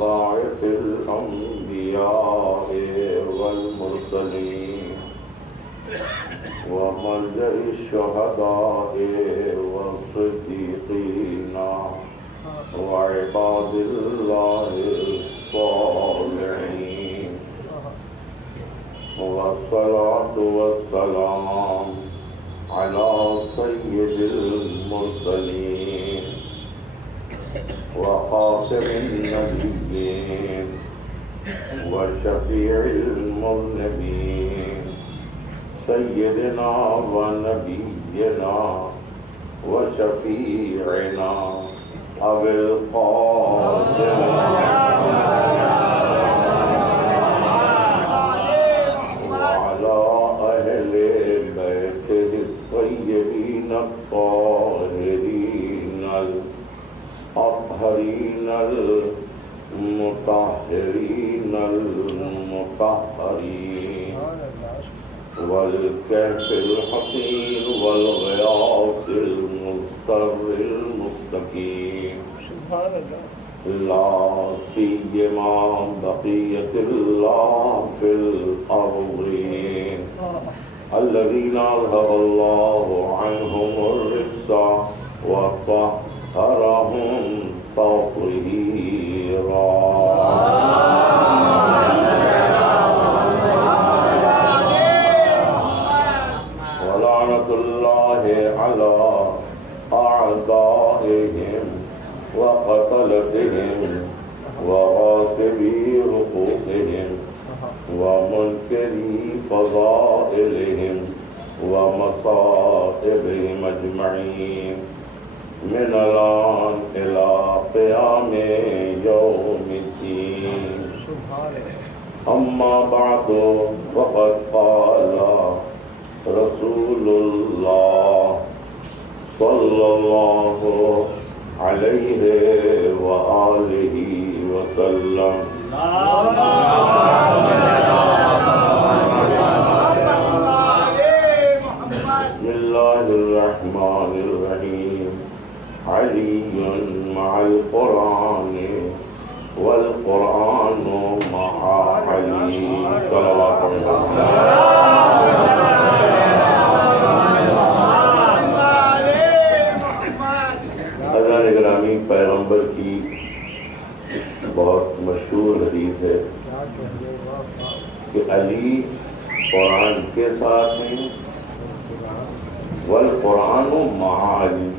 باعث الأنبياء والمرسلين وملجأ الشهداء والصديقين وعباد الله الصالحين والصلاة والسلام على سيد المرسلين وخاتم النبيين وشفيع المذنبين سيدنا ونبينا وشفيعنا أبي القاسم وعلى أهل بيته الطيبين الطاهرين الأطهرين المطهرين المطهرين والكهف الحصين والغياث المستر المستقيم لا سيما بقية الله في الأرضين الذين أذهب الله عنهم الرجس وطهرهم تطهيرا. ولعنة الله على أعدائهم وقتلتهم وغاصبي حقوقهم ومنكري فضائلهم ومصائبهم أجمعين من الآن إلى قيام يوم الدين. أما بعد فقد قال رسول الله صلى الله عليه وآله وسلم بسم الله الرحمن الرحيم. علي مع القرآن والقرآن مع علي صلوات الله. حضرات گرامی، پیغمبر کی بہت مشہور حدیث ہے کہ علی قرآن کے ساتھ ہیں والقرآن مع علی،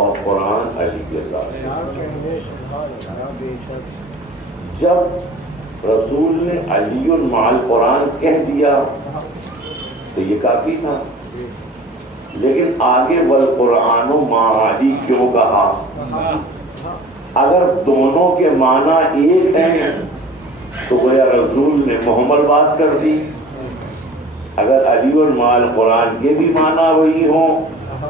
اور قرآن علی کے ساتھ ہے. جب رسول نے علی مع القرآن کہہ دیا تو یہ کافی تھا، لیکن آگے والقرآن مع علی کیوں کہا؟ اگر دونوں کے معنی ایک ہیں تو گویا رسول نے محمل بات کر دی. اگر علی مع القرآن کے بھی معنی وہی ہوں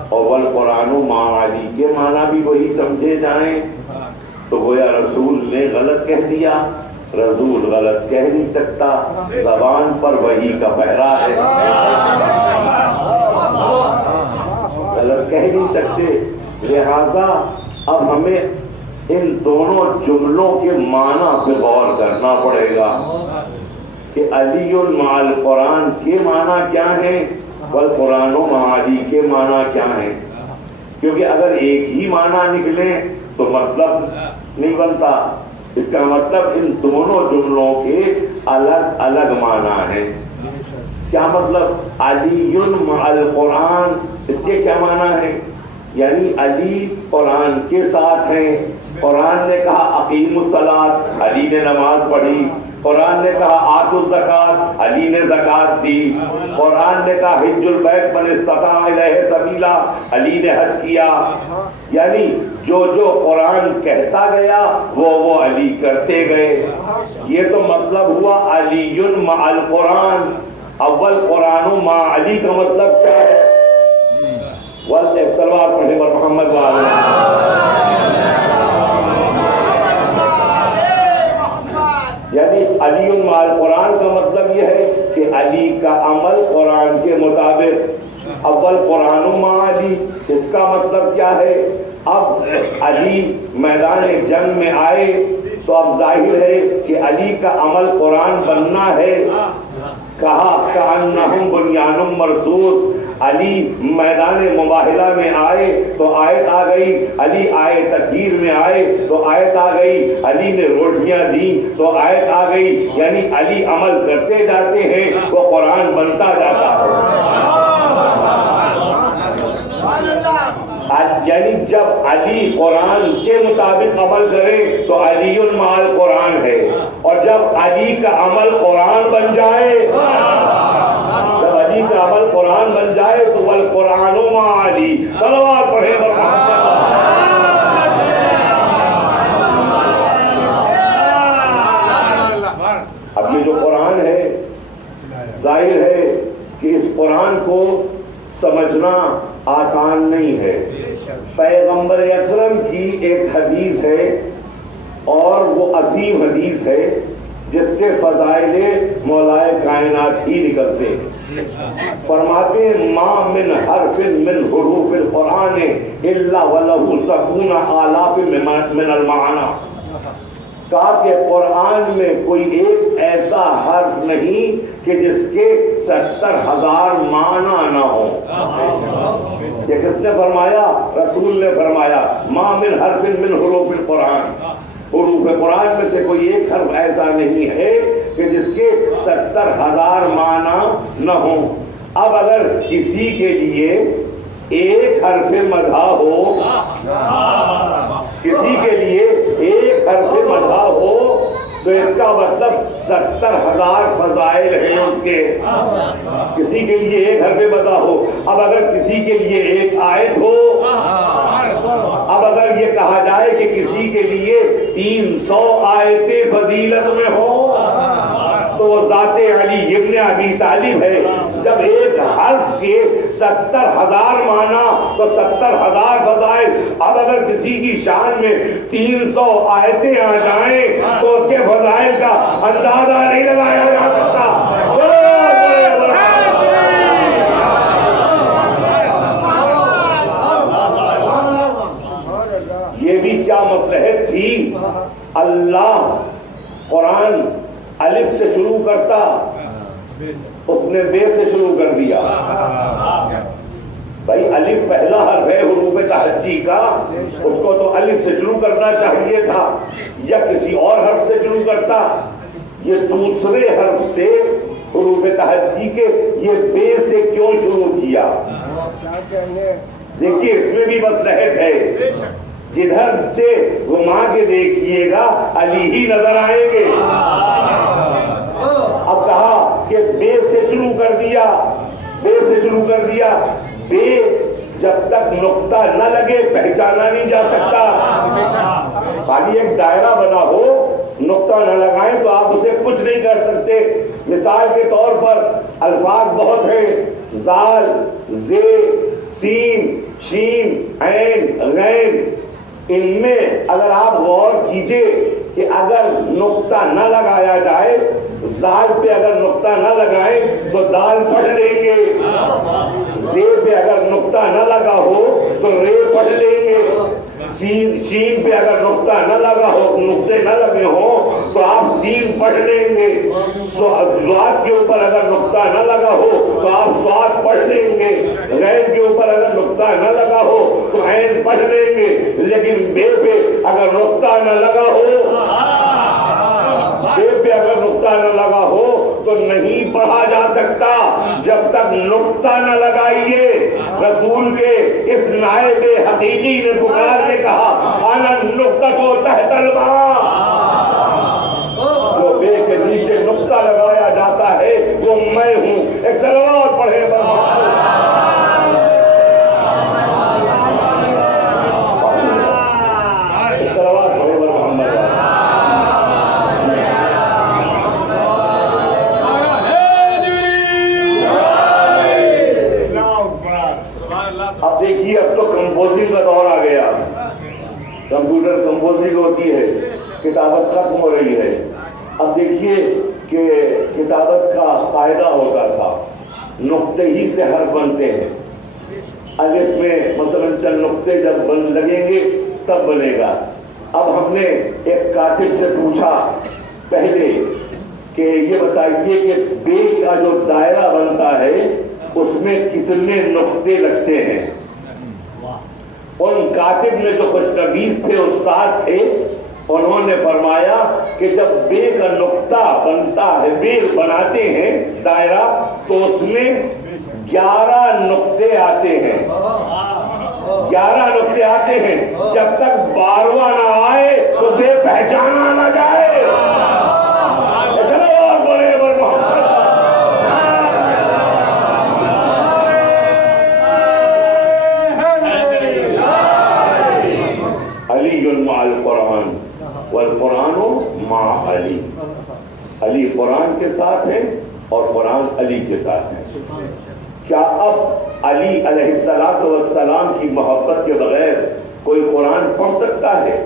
اور والقرآن مع علی کے معنی بھی وہی سمجھے جائیں تو گویا رسول نے غلط کہہ دیا. رسول غلط کہہ نہیں سکتا، زبان پر وحی کا پہرا ہے، غلط کہہ نہیں سکتے. لہذا اب ہمیں ان دونوں جملوں کے معنی پہ غور کرنا پڑے گا کہ علی مع القرآن کے معنی کیا ہیں، والقرآن مع علی کے معنی کیا ہیں. کیونکہ اگر ایک ہی معنی نکلے تو مطلب نہیں بنتا. اس کا مطلب ان دونوں جملوں کے الگ الگ معنی ہیں. کیا مطلب؟ علی مع القرآن، اس کے کیا معنی ہے؟ یعنی علی قرآن کے ساتھ ہیں. قرآن نے کہا اقیم الصلاۃ، علی نے نماز پڑھی. قرآن نے کہا آتوا الزکات، علی نے زکات دی. قرآن نے کہا حج البیت من استطاع الیہ سبیلا، علی نے حج کیا. یعنی جو جو قرآن کہتا گیا وہ علی کرتے گئے. یہ تو مطلب ہوا علی مع القرآن. اول قرآن مع علی کا مطلب کیا ہے؟ صلوات پڑھیں پر محمد وعلیہ. یعنی علی مع القرآن کا مطلب یہ ہے کہ علی کا عمل قرآن کے مطابق. اول قرآن مع علی، اس کا مطلب کیا ہے؟ اب علی میدان جنگ میں آئے تو اب ظاہر ہے کہ علی کا عمل قرآن بننا ہے. کہا کأنہم بنیان مرصوص. علی میدان مباہلہ میں آئے تو آیت آ گئی, علی آئے تطہیر میں آئے تو آیت آ گئی, علی نے روٹیاں دی تو آیت آ گئی. یعنی علی عمل کرتے جاتے ہیں وہ قرآن بنتا جاتا ہے. یعنی جب علی قرآن کے مطابق عمل کرے تو علی مع القرآن ہے, اور جب علی کا عمل قرآن بن جائے, جب علی کا عمل قرآن بن جائے تو والقرآن مع علی. صلوات پڑھے اب یہ جو قرآن ہے, ظاہر ہے کہ اس قرآن کو سمجھنا آسان نہیں ہے. پیغمبر اکرم کی ایک حدیث ہے اور وہ عظیم حدیث ہے جس سے فضائل مولائے کائنات ہی نکلتے ہیں. فرماتے ہیں ما من حرف من حروف القرآن الا ولہ سبعون آلاف من المعنی. کہا کہ قرآن میں کوئی ایک ایسا حرف نہیں کہ جس کے 70,000 معنی نہ ہو. یہ کس نے فرمایا؟ رسول نے فرمایا ما من حرف من حروف القرآن. حروف قرآن میں سے کوئی ایک حرف ایسا نہیں ہے کہ جس کے 70,000 معنی نہ ہو. اب اگر کسی کے لیے ایک حرف مدح ہو, کسی کے لیے ایک حرف مدح ہو تو اس کا مطلب 70,000 فضائل ہیں اس کے. کسی کے لیے ایک حرف مدح ہو. اب اگر کسی کے لیے ایک آیت ہو, اب اگر یہ کہا جائے کہ کسی کے لیے 300 آیتیں فضیلت میں ہو تو وہ ذات علی ابن ابی طالب ہے. جب ایک حرف کے 70,000 معنی تو 70,000 فضائل. اب اگر کسی کی شان میں 300 آیتیں آ جائیں تو اس کے فضائل کا اندازہ نہیں لگایا جا سکتا. یہ بھی کیا مصلحت تھی. اللہ قرآن الف سے شروع کرتا, اس نے بے سے شروع کر دیا. بھائی الف پہلا حرف ہے حروف تہجی کا, اس کو تو الف سے شروع کرنا چاہیے تھا یا کسی اور حرف سے شروع کرتا. یہ دوسرے حرف سے حروف تہجی کے یہ بے سے کیوں شروع کیا؟ دیکھیے اس میں بھی مصلحت ہے. جدھر سے گھما کے دیکھیے گا علی ہی نظر آئیں گے. اب کہا کہ بے سے شروع کر دیا, بے سے شروع کر دیا. بے جب تک نقطہ نہ لگے پہچانا نہیں جا سکتا. خالی ایک دائرہ بنا ہو, نقطہ نہ لگائیں تو آپ اسے کچھ نہیں کر سکتے. مثال کے طور پر الفاظ بہت ہیں, زال, زے, سین, شین, عین, غین. ان میں اگر آپ غور کیجئے کہ اگر نقطہ نہ لگایا جائے, زال پہ اگر نقطہ نہ لگائیں تو دال پڑھ لیں گے. زے پہ اگر نقطہ نہ لگا ہو تو رے پڑھ لیں گے. شین پہ اگر نقطہ نہ لگا ہو, نقطے نہ لگے ہوں تو آپ سین پڑھ لیں گے. سواد کے اوپر اگر نقطہ نہ لگا ہو تو آپ سواد پڑھ لیں گے. غین کے اوپر اگر نقطہ نہ لگا ہو تو عین پڑھ لیں گے. لیکن بے پہ اگر نقطہ نہ لگا ہو, بے پہ اگر نقطہ نہ لگا ہو تو نہیں پڑھا جا سکتا جب تک نقطہ نہ لگائیے. رسول کے اس نائب حقیقی نے پکار کے کہا انا النقطۃ تحت الماء. جو بے کے نیچے نقطہ لگایا جاتا ہے وہ میں ہوں. ایک صلوات پڑھے کمپوزنگ کا دور آ گیا. کمپیوٹر کمپوزنگ ہوتی ہے, کتابت ختم ہو رہی ہے. اب دیکھیے کہ کتابت کا قاعدہ ہوتا تھا, نقطے ہی سے حرف بنتے ہیں. الف میں مثلا چند نقطے جب لگیں گے تب بنے گا. اب ہم نے ایک کاتب سے پوچھا پہلے کہ یہ بتائیے کہ بے کا جو دائرہ بنتا ہے اس میں کتنے نقطے لگتے ہیں؟ ان کاتب میں جو خوشنویس تھے، استاد تھے، انہوں نے فرمایا کہ جب بے کا نقطہ بنتا ہے، بے بناتے ہیں دائرہ، تو اس میں 11 نقطے آتے ہیں، 11 نقطے آتے ہیں۔ جب تک 12واں نہ آئے تو بے پہچانا نہ جائے۔ چلو اور بڑے محمد علی مع القرآن والقرآن مع علی، علی قرآن کے ساتھ ہے اور قرآن علی کے ساتھ ہے۔ کیا اب علی علیہ السلام کی محبت کے بغیر کوئی قرآن پڑھ سکتا ہے؟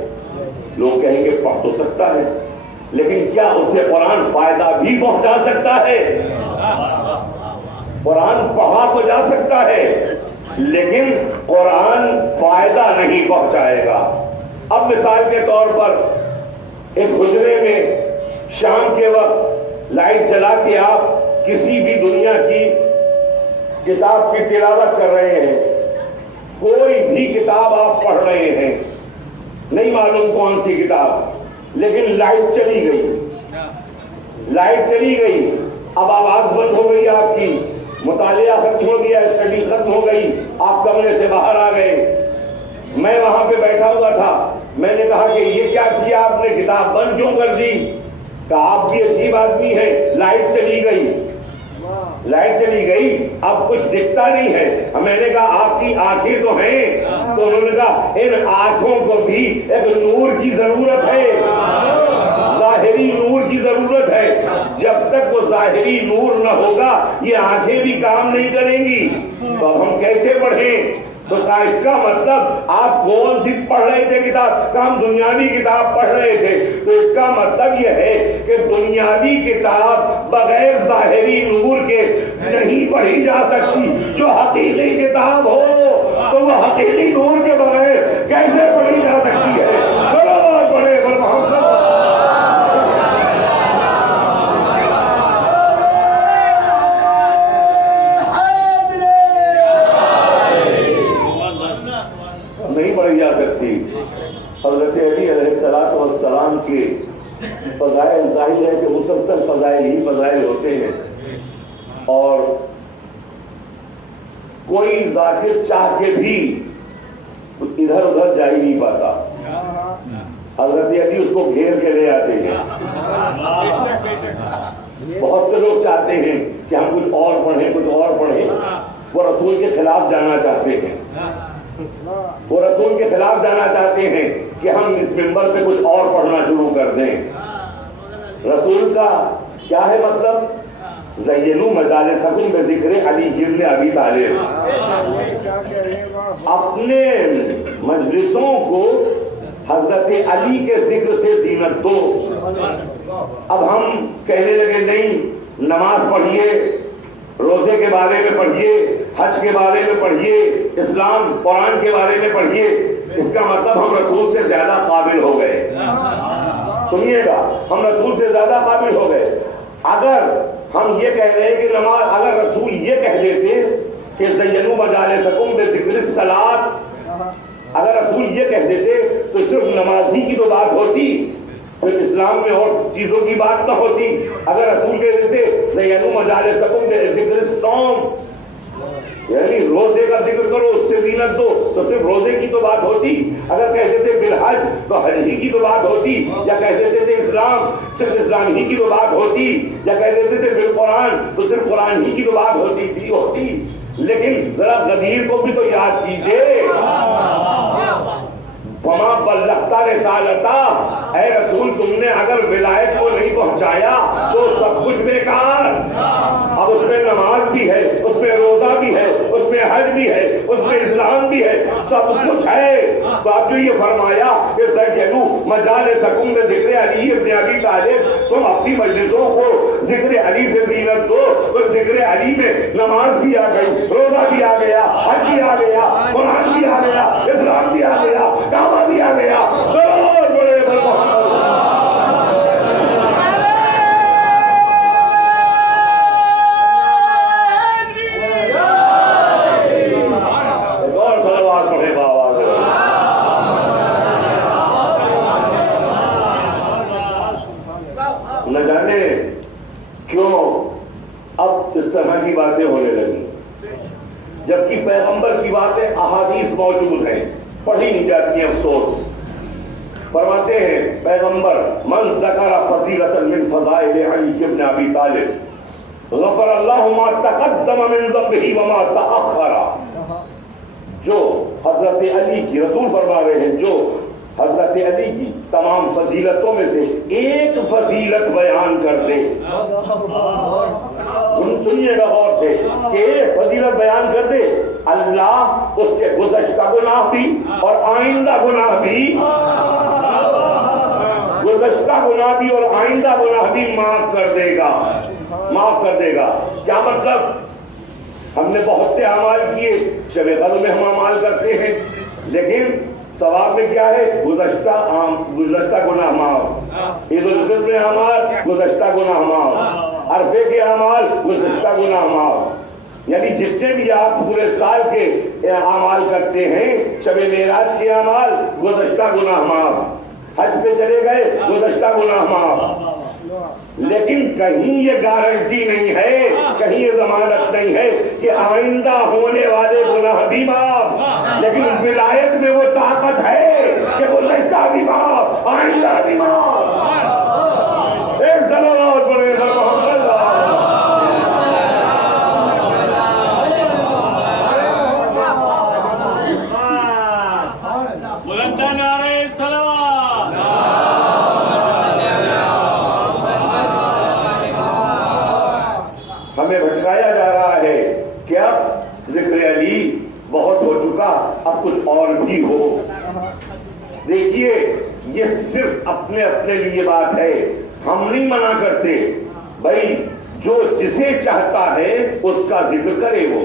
لوگ کہیں گے پڑھ تو سکتا ہے، لیکن کیا اسے قرآن فائدہ بھی پہنچا سکتا ہے؟ قرآن پڑھا تو جا سکتا ہے لیکن قرآن فائدہ نہیں پہنچائے گا۔ اب مثال کے طور پر ایک حجرے میں شام کے وقت لائٹ جلا کے آپ کسی بھی دنیا کی کتاب کی تلاوت کر رہے ہیں، کوئی بھی کتاب آپ پڑھ رہے ہیں، نہیں معلوم کون سی کتاب، لیکن لائٹ چلی گئی، لائٹ چلی گئی، اب آواز بند ہو گئی، آپ کی مطالعہ ختم ہو گیا، اسٹڈی ختم ہو گئی، آپ کمرے سے باہر آ گئے۔ میں وہاں پہ بیٹھا ہوا تھا، میں نے کہا کہ یہ کیا کیا آپ نے، کتاب بند کیوں کر دی؟ کہا آپ بھی عجیب آدمی ہے، لائٹ چلی گئی، لائٹ چلی گئی، اب کچھ دکھتا نہیں ہے۔ میں نے کہا آپ کی آنکھیں تو ہیں، تو انہوں نے کہا ان آنکھوں کو بھی ایک نور کی ضرورت ہے، ظاہری نور کی ضرورت ہے، جب تک وہ ظاہری نور نہ ہوگا یہ آنکھیں بھی کام نہیں کریں گی، تو اب ہم کیسے پڑھیں؟ تو اس کا مطلب آپ کون سی پڑھ رہے تھے کتاب؟ ہم دنیاوی کتاب پڑھ رہے تھے، تو اس کا مطلب یہ ہے کہ دنیاوی کتاب بغیر ظاہری نور کے نہیں پڑھی جا سکتی۔ جو حقیقی کتاب ہو تو وہ حقیقی نور کے بغیر کیسے پڑھی جا سکتی ہے؟ چلو پڑھے محمد۔ نہیں پڑھی جا سکتی۔ حضرت علی علیہ السلام کے فضائل ظاہر ہے کہ مسلسل فضائل ہی فضائل ہوتے ہیں، اور کوئی ذاکر چاہ کے بھی ادھر ادھر جا ہی نہیں پاتا۔ حضرت علی اس کو گھیر کے لے آتے ہیں۔ بہت سے لوگ چاہتے ہیں کہ ہم کچھ اور پڑھیں، کچھ اور پڑھیں، وہ رسول کے خلاف جانا چاہتے ہیں، وہ رسول کے خلاف جانا چاہتے ہیں کہ ہم اس منبر پہ کچھ اور پڑھنا شروع کر دیں۔ رسول کا کیا ہے مطلب؟ زینوا مجالسکم بذکر علی ابن ابی طالب، اپنے مجلسوں کو حضرت علی کے ذکر سے زینت دو۔ اب ہم کہنے لگے نہیں، نماز پڑھیے، روزے کے بارے میں پڑھیے، حج کے بارے میں پڑھیے، اسلام قرآن کے بارے میں پڑھیے، اس کا مطلب ہم رسول سے زیادہ قابل ہو گئے۔ سنیے گا، ہم رسول سے زیادہ قابل ہو گئے۔ اگر ہم یہ کہہ رہے ہیں کہ نماز، اگر رسول یہ کہہ دیتے کہ زینوا مجالسکم بذکر الصلاۃ، اگر رسول یہ کہہ دیتے تو صرف نمازی کی تو بات ہوتی، پھر اسلام میں اور چیزوں کی بات نہ ہوتی۔ اگر رسول کہہ دیتے زینوا مجالسکم بذکر الصوم، یعنی روزے کا ذکر کرو، اس سے زینت دو، تو صرف روزے کی تو بات ہوتی۔ اگر کہتے تھے بالحج تو حج ہی کی تو بات ہوتی، یا کہتے تھے اسلام، صرف اسلام ہی کی تو بات ہوتی، یا کہتے تھے بالقرآن تو صرف قرآن ہی کی تو بات ہوتی۔ لیکن ذرا غدیر کو بھی تو یاد کیجئے، فما بلغت رسالتا، اے رسول تم نے اگر ولایت کو نہیں پہنچایا تو سب کچھ بیکار۔ اب اس میں نماز بھی ہے، اس میں روزہ بھی ہے، اس میں حج بھی ہے، اس میں اسلام بھی ہے، سب کچھ ہے۔ تو آپ جو یہ فرمایا کہ زینوا مجالسکم بذکر علی ابن ابی طالب، تم اپنی مجلسوں کو ذکر علی سے زینت دو، تو ذکر علی میں نماز بھی آ گئی، روزہ بھی آ گیا، حج بھی آ گیا، قرآن بھی آ گیا، اسلام بھی آ گیا، کعبہ بھی آ گیا، نہ جانے کیوں اب اس طرح کی باتیں ہونے لگی، جبکہ پیغمبر کی باتیں احادیث موجود ہیں، پڑھی نہیں جاتی ہیں۔ افسوس فرماتے ہیں پیغمبر، من ذکر فضیلۃ من فضائل علی بن ابی طالب غفر اللہ ما تقدم من ذنبہ وما تأخر۔ جو حضرت علی کی، رسول فرما رہے ہیں، جو حضرت علی کی تمام فضیلتوں میں سے ایک فضیلت بیان کر دے، سنیے گا غور سے، کہ ایک فضیلت بیان کر دے، اللہ اس کے گزشتہ گناہ بھی اور آئندہ گناہ بھی، گزشتہ گناہ بھی اور آئندہ گناہ بھی معاف کر دے گا، معاف کر دے گا۔ کیا مطلب؟ ہم نے بہت سے اعمال کیے، شب قدر میں ہم اعمال کرتے ہیں، لیکن ثواب میں کیا ہے؟ گزشتہ گناہ معاف، عید الفطر میں اعمال، گزشتہ گناہ معاف، عرفے کے اعمال، گزشتہ گناہ معاف۔ یعنی جتنے بھی آپ پورے سال کے اعمال کرتے ہیں، شب معراج کے اعمال، گزشتہ گناہ معاف، حج پہ چلے گئے، گزشتہ گناہ معاف۔ لیکن کہیں یہ گارنٹی نہیں ہے، کہیں یہ ضمانت نہیں ہے کہ آئندہ ہونے والے گناہ بھی معاف، لیکن ولایت میں وہ طاقت ہے کہ گزشتہ بھی معاف، آئندہ بھی معاف۔ ایک صلوات پڑھیں محمد بھٹکایا جا رہا ہے کہ اب ذکر علی بہت ہو چکا، اب کچھ اور بھی ہو۔ دیکھیے یہ صرف اپنے لیے بات ہے، ہم نہیں منع کرتے بھائی، جو جسے چاہتا ہے اس کا ذکر کرے، وہ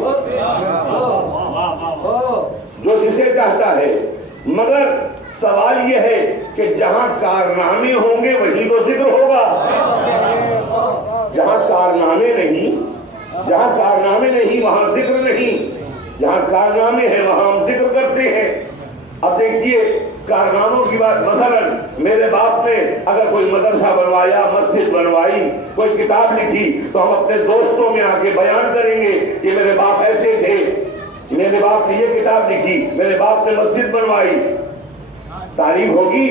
جو جسے چاہتا ہے، مگر سوال یہ ہے کہ جہاں کارنامے ہوں گے وہیں تو ذکر ہوگا، جہاں کارنامے نہیں، جہاں کارنامے نہیں وہاں ذکر نہیں، جہاں کارنامے ہیں وہاں ہم ذکر کرتے ہیں۔ اب دیکھیے کارناموں کی بات، مثلا میرے باپ نے اگر کوئی مدرسہ بنوایا، مسجد بنوائی، کوئی کتاب لکھی، تو ہم اپنے دوستوں میں آ کے بیان کریں گے کہ میرے باپ ایسے تھے، میرے باپ نے یہ کتاب لکھی، میرے باپ نے مسجد بنوائی۔ تعریف ہوگی،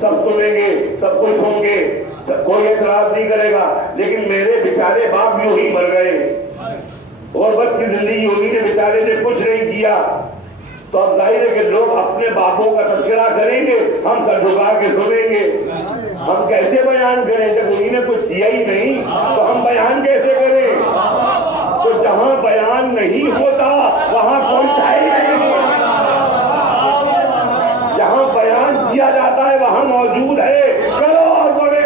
سب سنیں گے، سب کچھ ہوں گے، کوئی اعتراض نہیں کرے گا۔ لیکن میرے بیچارے باپ یوں ہی مر گئے، غربت کی زندگی ہوگی کہ بیچارے نے کچھ نہیں کیا، تو اب ظاہر ہے کہ لوگ اپنے باپوں کا تذکرہ کریں گے، ہم سر جھکا کے سنیں گے۔ ہم کیسے بیان کریں جب انہی نے کچھ کیا ہی نہیں؟ تو ہم بیان کیسے کریں؟ تو جہاں بیان نہیں ہوتا وہاں پہنچائے نہیں، جہاں بیان کیا جاتا ہے وہاں موجود ہے۔ کرو اور بڑے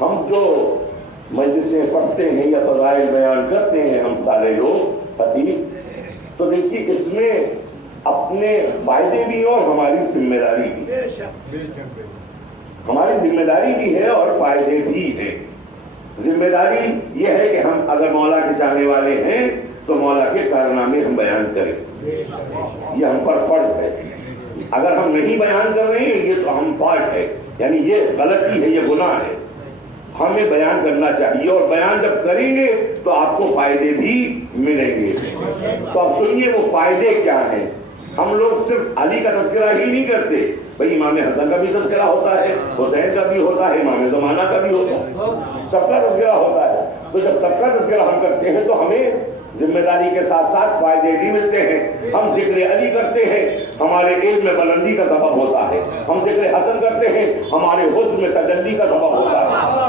ہم جو مجلسیں پڑھتے ہیں یا فضائل بیان کرتے ہیں ہم سارے لوگ خطیب، تو دیکھیے اس میں اپنے فائدے بھی اور ہماری ذمہ داری بھی، ہماری ذمہ داری بھی ہے اور فائدے بھی ہے۔ ذمہ داری یہ ہے کہ ہم اگر مولا کے چاہنے والے ہیں تو مولا کے کارنامے ہم بیان کریں، یہ ہم پر فرض ہے۔ اگر ہم نہیں بیان کر رہے ہیں یہ تو ہم فالٹ ہے، یعنی یہ غلطی ہے، یہ گناہ ہے، ہمیں بیان کرنا چاہیے، اور بیان جب کریں گے تو آپ کو فائدے بھی ملیں گے۔ تو اب سنیے وہ فائدے کیا ہیں۔ ہم لوگ صرف علی کا تذکرہ ہی نہیں کرتے، بھئی امام حسن کا بھی تذکرہ ہوتا ہے، حسین کا بھی ہوتا ہے، امام زمانہ کا بھی ہوتا ہے، سب کا تذکرہ ہوتا ہے۔ تو جب سب کا تذکرہ ہم کرتے ہیں تو ہمیں ذمہ داری کے ساتھ ساتھ فائدے بھی ملتے ہیں۔ ہم ذکر علی کرتے ہیں، ہمارے علم میں بلندی کا سبب ہوتا ہے۔ ہم ذکر حسن کرتے ہیں، ہمارے حسن میں تجلی کا سبب ہوتا ہے۔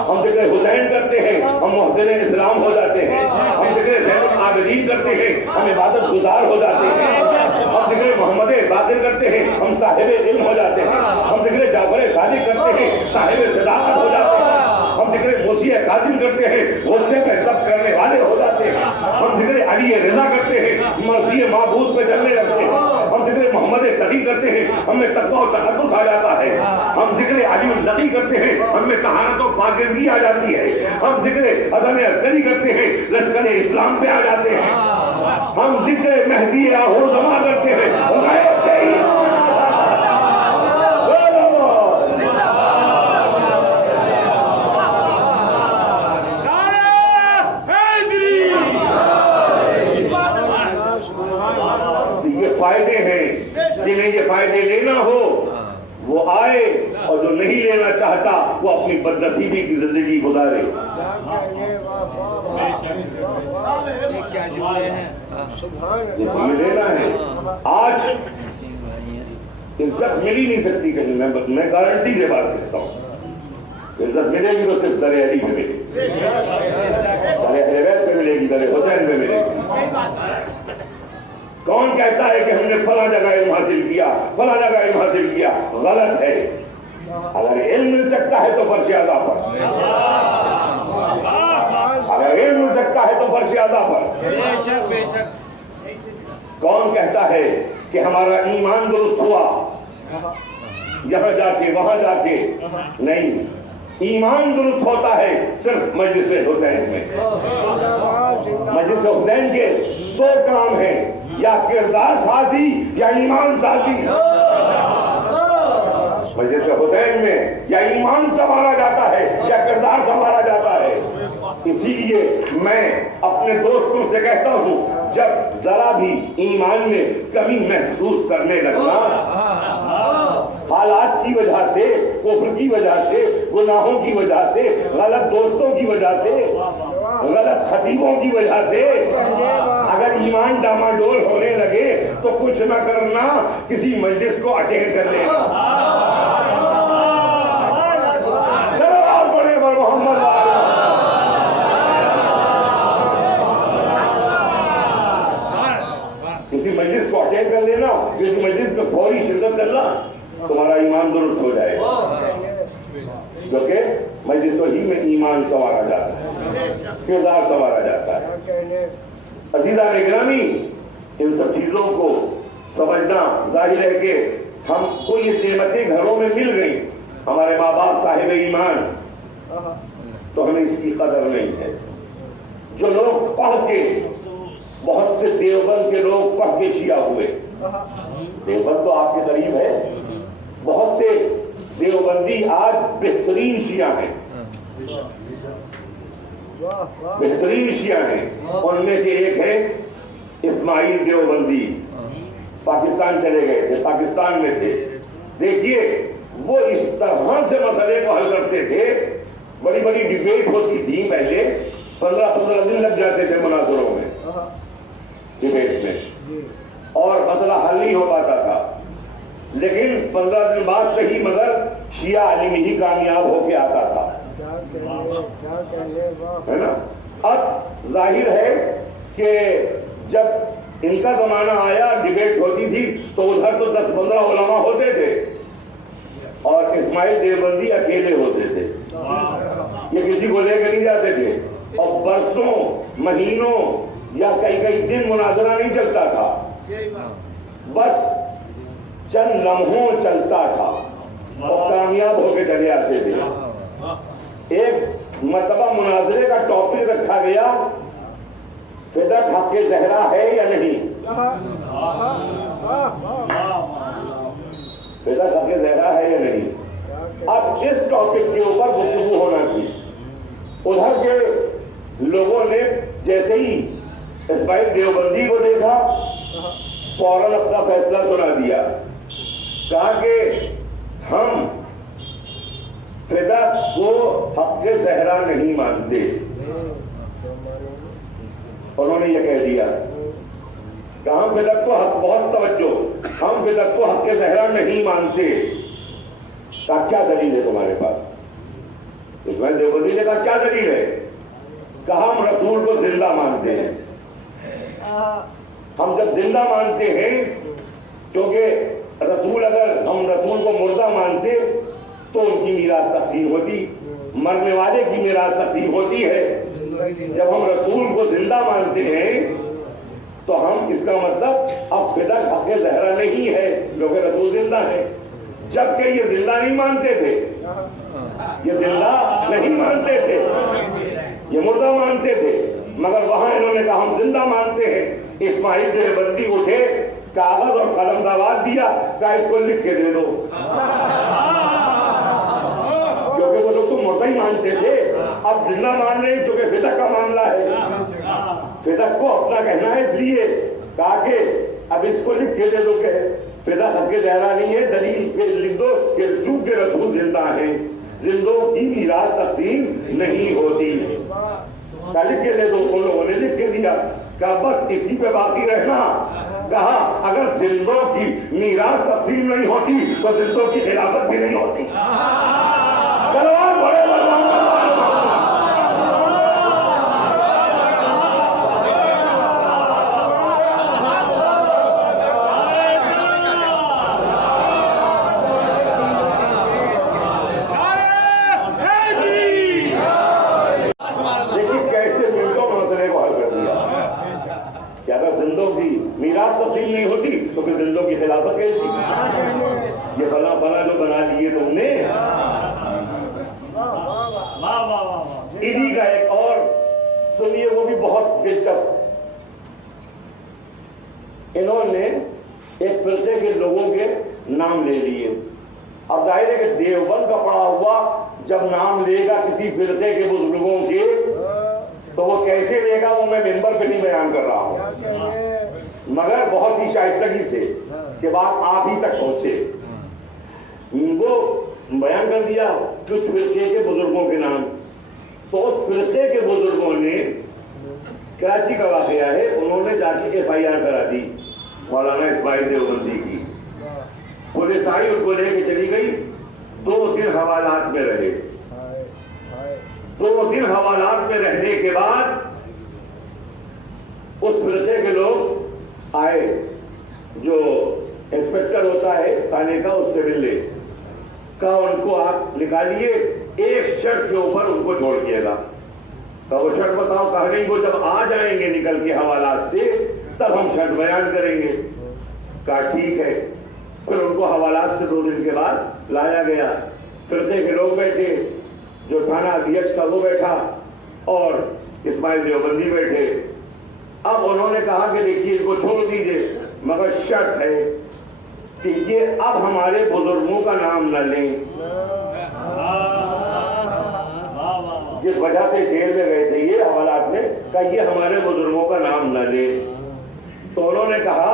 ہم ذکر حسین کرتے ہیں، ہم محسن اسلام ہو جاتے ہیں۔ ہم ذکر زین العابدین کرتے ہیں، ہم عبادت گزار ہو جاتے ہیں۔ ہم ذکر محمد باقر کرتے ہیں، ہم صاحب علم ہو جاتے ہیں۔ ہم ذکر جعفر صادق کرتے ہیں، صاحب صداقت ہو جاتے ہیں۔ ہم ذکر موسی قاسم کرتے ہیں، غصے پہ سب کرنے والے ہو جاتے ہیں۔ ہم ذکر علی رضا کرتے ہیں، مرضی معبود پہ چلنے لگتے ہیں۔ ہم ذکر محمد تقی کرتے ہیں، ہمیں تقویٰ و تقدس آ جاتا ہے۔ خندقی کرتے ہیں ہم میں طہارت و پاکیزگی آ جاتی ہے. ہم ذکر حسن عسکری کرتے ہیں لشکر اسلام پہ آ جاتے ہیں. ہم ذکر مہدی آہور زماں کرتے ہیں غیب سے ہی فائدے ہیں. جنہیں یہ فائدے لینا ہو وہ آئے اور جو نہیں لینا چاہتا وہ اپنی بدنصیبی کی زندگی گزارے. یہ لینا ہے. آج عزت مل ہی نہیں سکتی کہیں. میں گارنٹی سے بات کرتا ہوں عزت ملے گی تو صرف در علی پہ ملے گی, در اہل بیت پہ ملے گی, در حسین پہ ملے گی. کون کہتا ہے کہ ہم نے فلاں جگہ علم حاصل کیا فلاں جگہ علم حاصل کیا؟ غلط ہے. اگر علم مل سکتا ہے تو فرش اعلیٰ پر, اگر علم مل سکتا ہے تو فرش اعلیٰ پر. کون کہتا ہے کہ ہمارا ایمان درست ہوا یہاں جا کے وہاں جا کے؟ نہیں, ایمان درست ہوتا ہے صرف مجلس حسین میں. مجلس حسین کے دو کام ہیں, یا کردار سازی یا ایمان سازی. مجلس حسین میں یا ایمان سنوارا جاتا ہے یا کردار سنوارا جاتا ہے. اسی لیے میں اپنے دوستوں سے کہتا ہوں جب ذرا بھی ایمان میں کمی محسوس کرنے لگنا حالات کی وجہ سے, کفر کی وجہ سے, گناہوں کی وجہ سے, غلط دوستوں کی وجہ سے, غلط خطیبوں کی وجہ سے, اگر ایمان ڈاماڈول ہونے لگے تو کچھ نہ کرنا, کسی مجلس کو اٹینڈ کر لینا. سلوات پڑھیں پر محمد کسی مجلس کو اٹینڈ کر لینا, کسی مجلس میں فوری شرکت کرنا, تمہارا ایمان درست ہو جائے گا. کیونکہ مجلسوں ہی میں ایمان سنوارا جاتا ہے, کردار سنوارا جاتا ہے. عزیزان گرامی, ان سب چیزوں کو سمجھنا ظاہر ہے کہ ہم کو یہ نعمتیں گھروں میں مل گئی, ہمارے ماں باپ صاحب ایمان, تو ہمیں اس کی قدر نہیں ہے. جو لوگ پڑھ کے, بہت سے دیوبند کے لوگ پڑھ کے شیعہ ہوئے, دیوبند تو آپ کے قریب ہے, بہت سے دیوبندی آج بہترین شیعہ ہیں, بہترین شیعہ ہیں. ان میں سے ایک ہے اسماعیل دیوبندی, پاکستان چلے گئے تھے, پاکستان میں تھے. دیکھیے وہ اس طرح سے مسئلے کو حل کرتے تھے, بڑی بڑی ڈیبیٹ ہوتی تھی پہلے, 15 دن لگ جاتے تھے مناظروں میں, ڈیبیٹ میں, اور مسئلہ حل نہیں ہو پاتا تھا. لیکن 15 دن بعد صحیح مگر شیعہ عالم ہی کامیاب ہو کے آتا تھا, ہے نا. اب ظاہر ہے کہ جب ان کا زمانہ آیا, ڈیبیٹ ہوتی تھی تو ادھر تو 10-15 علماء ہوتے تھے اور اسماعیل دیوبندی اکیلے ہوتے تھے, یہ کسی کو لے کے نہیں جاتے تھے, اور برسوں مہینوں یا کئی دن مناظرہ نہیں چلتا تھا, بس چند لمحوں چلتا تھا اور کامیاب ہو کے چلے آتے تھے. ایک مرتبہ مناظرے کا ٹاپک رکھا گیا, فدق حق زہرا ہے یا نہیں, فدق حق زہرا ہے یا نہیں. اب اس ٹاپک کے اوپر گفتگو ہونا تھی. ادھر کے لوگوں نے جیسے ہی اسماعیل دیوبندی کو دیکھا فوراً اپنا فیصلہ سنا دیا, کہا کہ ہم فدق کو حق زہرا نہیں مانتے. انہوں نے یہ کہہ دیا کہ ہم فدق کو حق, بہت توجہ, ہم فدق کو حق زہرا نہیں مانتے. کہا کیا دلیل ہے تمہارے پاس؟ اسماعیل دیوبندی نے کہا کیا دلیل ہے؟ کہا ہم رسول کو زندہ مانتے ہیں. ہم جب زندہ مانتے ہیں, کیونکہ رسول, اگر ہم رسول کو مردہ مانتے تو ان کی میراث تقسیم ہوتی, مرنے والے کی میراث تقسیم ہوتی ہے. جب ہم رسول کو زندہ مانتے ہیں تو ہم, اس کا مطلب اب فدق حق زہرا نہیں ہے کیونکہ رسول زندہ ہے. جبکہ یہ زندہ نہیں مانتے تھے، یہ زندہ نہیں مانتے تھے، یہ مردہ مانتے تھے، مگر وہاں انہوں نے کہا ہم زندہ مانتے ہیں۔ اسماعیل دیوبندی اٹھے، کاغذ اور قلم دعوت دیا، کہا اس کو لکھ کے دے دو، کیونکہ وہ لوگ تو مردہ ہی مانتے تھے، اب زندہ مان رہے ہیں چونکہ فدق کا معاملہ ہے، فدق کو اپنا کہنا ہے، اس لیے کہا کہ اب اس کو لکھ کے دے دو کہ فدق حق زہرا نہیں ہے، دلیل پہ لکھ دو کہ چونکہ رسول زندہ ہیں زندوں کی میراث تقسیم نہیں ہوتی، لکھ کے دے دو۔ ان لوگوں نے لکھ کے دیا، کہا بس اسی پہ باقی رہنا، کہا اگر زندوں کی میراث تقسیم نہیں ہوتی تو زندوں کی خلافت بھی نہیں ہوتی۔ بڑے تقسیم نہیں ہوتی تو پھر زندوں کی خلافت کیسی؟ یہ فلاں فلاں جو بنا لیے تم نے۔ انہی کا ایک اور سنیے، وہ بھی بہت دلچسپ، انہوں نے ایک فرقے کے لوگوں کے نام لے لیے۔ اب ظاہر ہے کہ دیوبند کا پڑا ہوا جب نام لے گا کسی فرقے کے بزرگوں کے تو وہ کیسے لے گا وہ میں ممبر پہ نہیں بیان کر رہا ہوں، مگر بہت ہی شائستگی سے کہ بات آپ ہی تک پہنچے۔ وہ بیان کر دیا کچھ فرقے کے بزرگوں کے نام، تو اس فرقے کے بزرگوں نے، کراچی کا واقعہ ہے، انہوں نے جا کے FIR کرا دی مولانا اسماعیل دیوبندی کی۔ پولیس آئی، ان کو لے کے چلی گئی، 2 دن حوالات میں رہے۔ 2 دن حوالات میں رہنے کے بعد اس فرقے کے لوگ آئے، جو انسپیکٹر ہوتا ہے تھانے کا، اس سے ملے، کہا ان کو آپ نکالیے، ایک شرط کے اوپر ان کو چھوڑ دیے گا۔ کہا وہ شرط بتاؤ؟ کہا نہیں، وہ جب آ جائیں گے نکل کے حوالات سے تب ہم شرط بیان کریں گے۔ کہا ٹھیک ہے۔ پھر ان کو حوالات سے 2 دن کے بعد لایا گیا، فرقے کے لوگ بیٹھے، جو تھانہ ادھیکش تھا وہ بیٹھا اور اسماعیل دیوبندی بیٹھے۔ اب انہوں نے کہا کہ دیکھیے اس کو چھوڑ دیجیے، مگر شرط ہے کہ یہ اب ہمارے بزرگوں کا نام نہ لیں، جس وجہ سے جیل میں گئے تھے یہ حوالات میں، کہا یہ ہمارے بزرگوں کا نام نہ لیں۔ تو انہوں نے کہا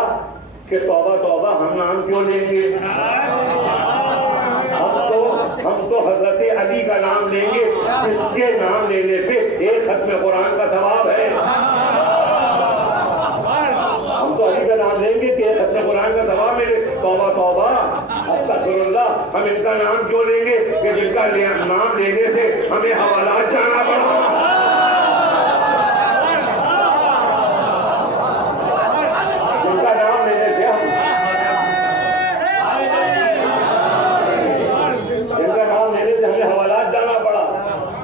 کہ توبہ توبہ، ہم نام کیوں لیں گے؟ ہم تو حضرت علی کا نام لیں گے، اس کے نام لینے سے ایک ختم قرآن کا ثواب ہے۔ ہم تو علی کا نام لیں گے کہ ایک ختم قرآن کا ثواب ملے۔ توبہ توبہ، استغفر اللہ، ہم ان کا نام کیوں لیں گے کہ جن کا نام لینے سے ہمیں حوالات جانا پڑا۔ جن کا نام لینے سے ہمیں حوالات جانا پڑا،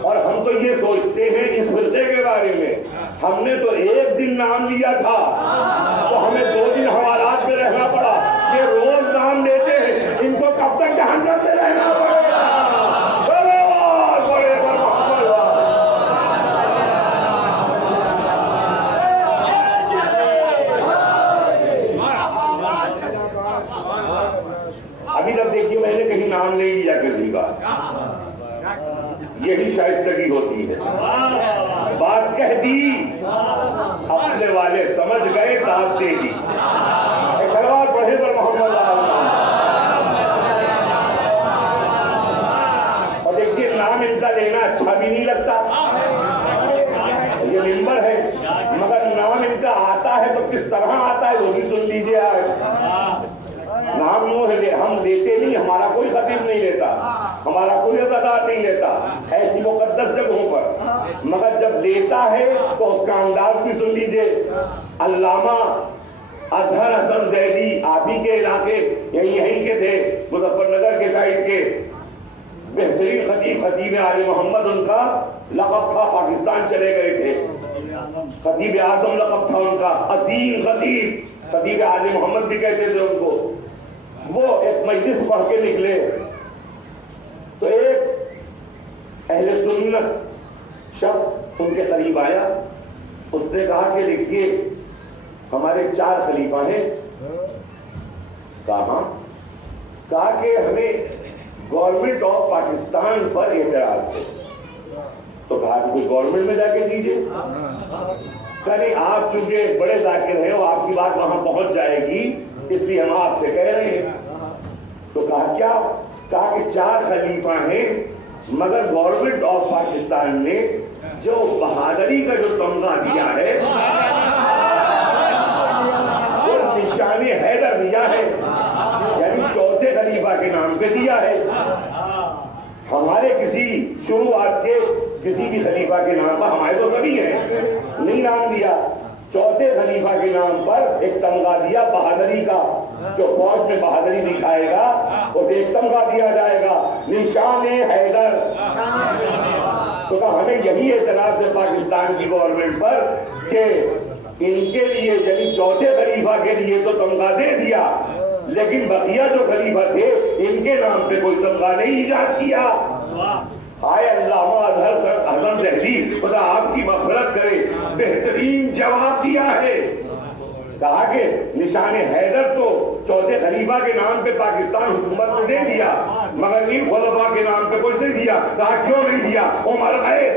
اور ہم تو یہ سوچتے ہیں اس فرقے کے بارے میں، ہم نے تو ایک دن نام لیا تھا تو ہمیں 2 دن حوالات میں رہنا پڑا، یہ روز نام لیتے ہیں، ان کو کب تک جہنم میں رہنا پڑے گا؟ ابھی تک دیکھیے میں نے کہیں نام نہیں لیا کسی کا، یہی شائستگی ہوتی ہے۔ بات کہہ دی، اپنے والے سمجھ گئے، داد دے دی۔ سلوات پڑھے پر محمد اور دیکھیے نام ان کا لینا اچھا بھی نہیں لگتا، یہ ممبر ہے، مگر نام ان کا آتا ہے تو کس طرح آتا ہے وہ بھی سن لیجیے۔ نام ہم لیتے نہیں، ہمارا کوئی خطیب نہیں لیتا، ہمارا کوئی عزادار نہیں لیتا ایسی مقدس جگہوں پر، مگر جب لیتا ہے تو اس کا انداز بھی سن لیجیے۔ علامہ اظہر حسن زیدی آپ ہی کے علاقے یہیں کے تھے، مظفر نگر کے سائڈ کے بہترین خطیب، خطیب آل محمد ان کا لقب تھا، پاکستان چلے گئے تھے، خطیب اعظم لقب تھا ان کا، عظیم خطیب، خطیب آل محمد بھی کہتے تھے ان کو۔ وہ ایک مجلس پڑھ کے نکلے تو ایک اہل سنت شخص ان کے قریب آیا. اس نے کہا کہ دیکھیے ہمارے 4 خلیفہ ہیں. کہا کہ ہمیں گورنمنٹ آف پاکستان پر اعتراض ہے. تو کہا کہ کوئی گورنمنٹ میں جا کے دیجیے. کہ آپ چونکہ بڑے ذاکر ہیں اور آپ کی بات وہاں پہنچ جائے گی اس لیے ہم آپ سے کہہ رہے ہیں. تو کہا کیا؟ کہا کہ 4 خلیفہ ہیں مگر گورنمنٹ آف پاکستان نے جو بہادری کا جو تمغہ دیا ہے وہ نشان حیدر دیا ہے، یعنی 4تھے خلیفہ کے نام پہ دیا ہے. ہمارے کسی شروعات کے کسی بھی خلیفہ کے نام پر، ہمارے تو سبھی ہیں، نہیں نام دیا. 4تھے خلیفہ کے نام پر ایک تمغہ دیا بہادری کا، جو فوج میں بہادری دکھائے گا اسے ایک تمغہ دیا جائے گا، نشان حیدر. تو کہا ہمیں یہی اعتراض ہے پاکستان کی گورنمنٹ پر کہ ان کے لیے یعنی 4تھے خلیفہ کے لیے تو تمغہ دے دیا لیکن بقیہ جو خلیفہ تھے ان کے نام پہ کوئی تمغہ نہیں ایجاد کیا. ہائے علامہ اظہر حسن دہلوی خدا آپ کی مغفرت کرے، بہترین جواب دیا ہے. کہا کہ نشان حیدر تو 4تھے خلیفہ کے نام پہ پاکستان حکومت نے دے دیا مگر ان خلفاء کے نام پہ کچھ نہیں دیا. کہا کیوں نہیں دیا؟ عمر غیر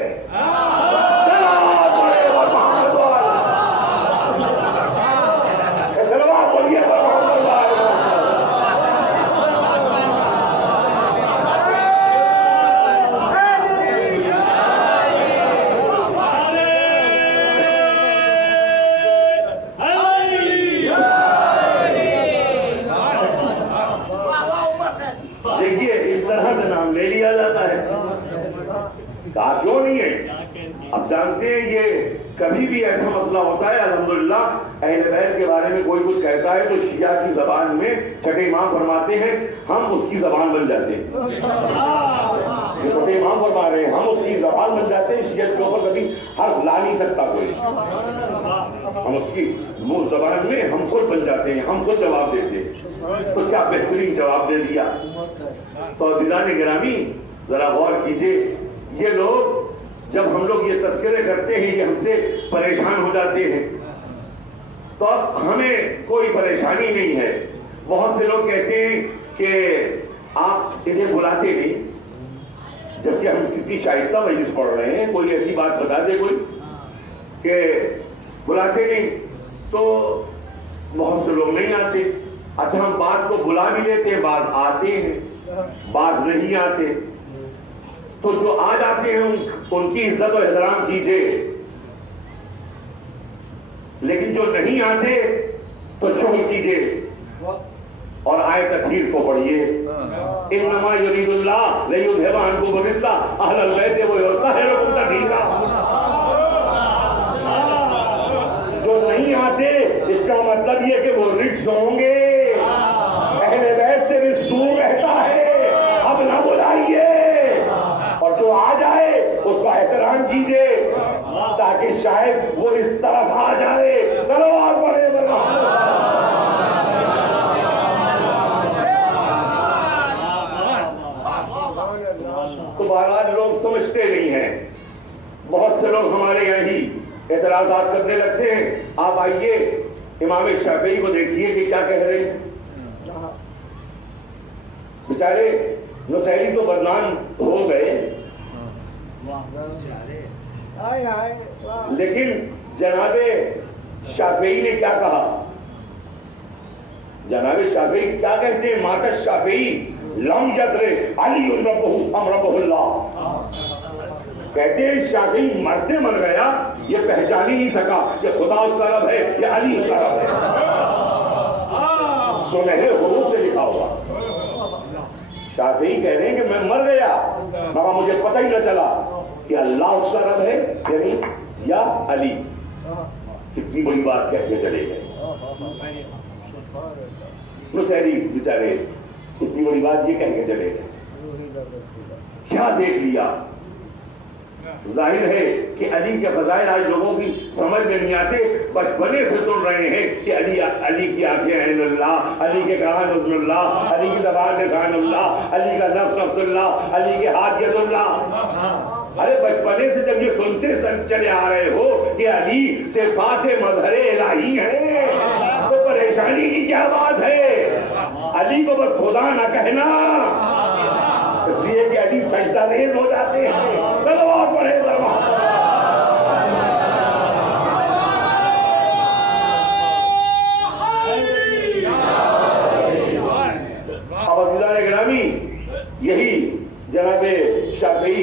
کیوں نہیں ہے؟ اب جانتے ہیں یہ کبھی بھی ایسا مسئلہ ہوتا ہے الحمدللہ اہل بیت کے بارے میں کوئی کچھ کہتا ہے تو شیعہ کی زبان میں چھٹے امام فرماتے ہیں ہم اس کی زبان بن جاتے ہیں. چھٹے امام فرما رہے ہیں ہم اس کی زبان بن جاتے ہیں. شیعہ کے اوپر کبھی حرف لا نہیں سکتا کوئی، ہم اس کی منہ زبان میں ہم خود بن جاتے ہیں، ہم خود جواب دیتے ہیں. تو کیا بہترین جواب دے دیا. تو عزیزان گرامی ذرا غور کیجئے، یہ لوگ جب ہم لوگ یہ تذکرے کرتے ہیں یہ ہم سے پریشان ہو جاتے ہیں تو اب ہمیں کوئی پریشانی نہیں ہے. بہت سے لوگ کہتے ہیں کہ آپ انہیں بلاتے نہیں جبکہ ہم کتنی شائستہ مجلس پڑھ رہے ہیں. کوئی ایسی بات بتا دے کوئی کہ بلاتے نہیں، تو بہت سے لوگ نہیں آتے. اچھا ہم بعض کو بلا بھی لیتے ہیں، بعض آتے ہیں بعض نہیں آتے. تو جو آ جاتے ہیں ان کی عزت و احترام کیجئے، لیکن جو نہیں آتے تو شکر کیجئے اور آیت تطہیر کو پڑھیے. انما یرید اللہ لیذھب عنکم الرجس اہل البیت ویطہرکم تطہیرا. جو نہیں آتے اس کا مطلب یہ کہ وہ رجس ہوں گے، اہل بیت سے رجس دور رہتا ہے. اب نہ بلائیے اور جو آ جائے اس کا احترام کیجئے تاکہ شاید وہ اس طرف آ جائے. چلو اور بڑھے بنا. تو بہرحال لوگ سمجھتے نہیں ہیں. بہت سے لوگ ہمارے یہاں ہی اعتراضات کرنے لگتے ہیں. آپ آئیے امام شافعی کو دیکھیے کہ کیا کہہ رہے ہیں. بیچارے نصیری تو بدنام ہو گئے لیکن جناب شافعی نے کیا کہا؟ جناب شافعی کیا کہتے ہیں؟ مات الشافعی لم یدر علی ربہ ام ربہ اللہ. کہتے ہیں شافعی مرتے مر گیا یہ پہچان ہی نہیں سکا کہ خدا اس کا رب ہے یا علی اس کا رب ہے. سنہرے حروف سے لکھا ہوا. شافعی کہہ رہے ہیں کہ میں مر گیا مگر مجھے پتہ ہی نہ چلا کہ اللہ اس کا رب ہے یعنی یا علی. کتنی بڑی بات کہہ کے چلے گئے. نصیری بیچارے اتنی بڑی بات یہ کہہ کے چلے گئے. کیا دیکھ لیا ظاہر ہے کہ علی کے فضائل آج لوگوں کی سمجھ میں نہیں آتے، بچپنے سے سن رہے ہیں کہ علی کی آنکھیں عین اللہ، علی کے کان عزم اللہ، علی کی زبان لسان اللہ، علی کا نفس نفس اللہ، علی کے ہاتھ ید اللہ۔ ارے بچپنے سے جب یہ سنتے چلے آ رہے ہو کہ علی صفات مظہر الہی ہے تو پریشانی کی کیا بات ہے؟ علی کو بس خدا نہ کہنا، اس لیے کہ علی سجدہ ریز ہو جاتے ہیں۔ صلوات پڑھے گرامی، یہی جناب شافعی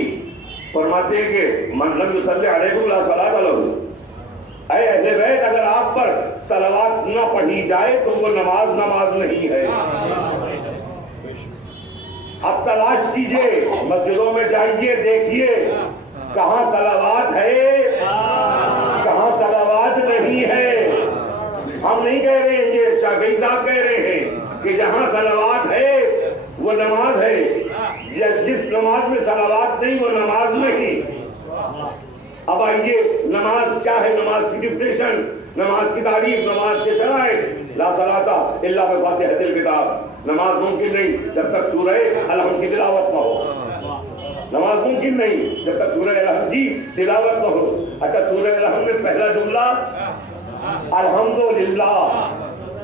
فرماتے ہیں کہ من لم یصلی علیکم لا صلاۃ لہ، اے اہل بیت اگر آپ پر صلوات نہ پڑھی جائے تو وہ نماز نہیں ہے۔ اب تلاش کیجئے، مسجدوں میں جائیے، دیکھیے کہاں صلوات ہے، کہاں صلوات نہیں ہے۔ ہم نہیں کہہ رہے ہیں، یہ شافعی صاحب کہہ رہے ہیں کہ جہاں صلوات ہے وہ نماز ہے، جس نماز میں صلوات نہیں وہ نماز نہیں۔ اب آئیے، نماز کیا ہے، نماز کی ڈیفینیشن، نماز کی تعریف، نماز کے شرائط۔ لا صلاۃ الا بفاتحۃ الکتاب، نماز ممکن نہیں جب تک سورہ الحمد کی تلاوت نہ ہو، نماز ممکن نہیں جب تک سورہ الحمد کی تلاوت نہ ہو۔ اچھا، سورہ الحمد میں پہلا جملہ الحمدللہ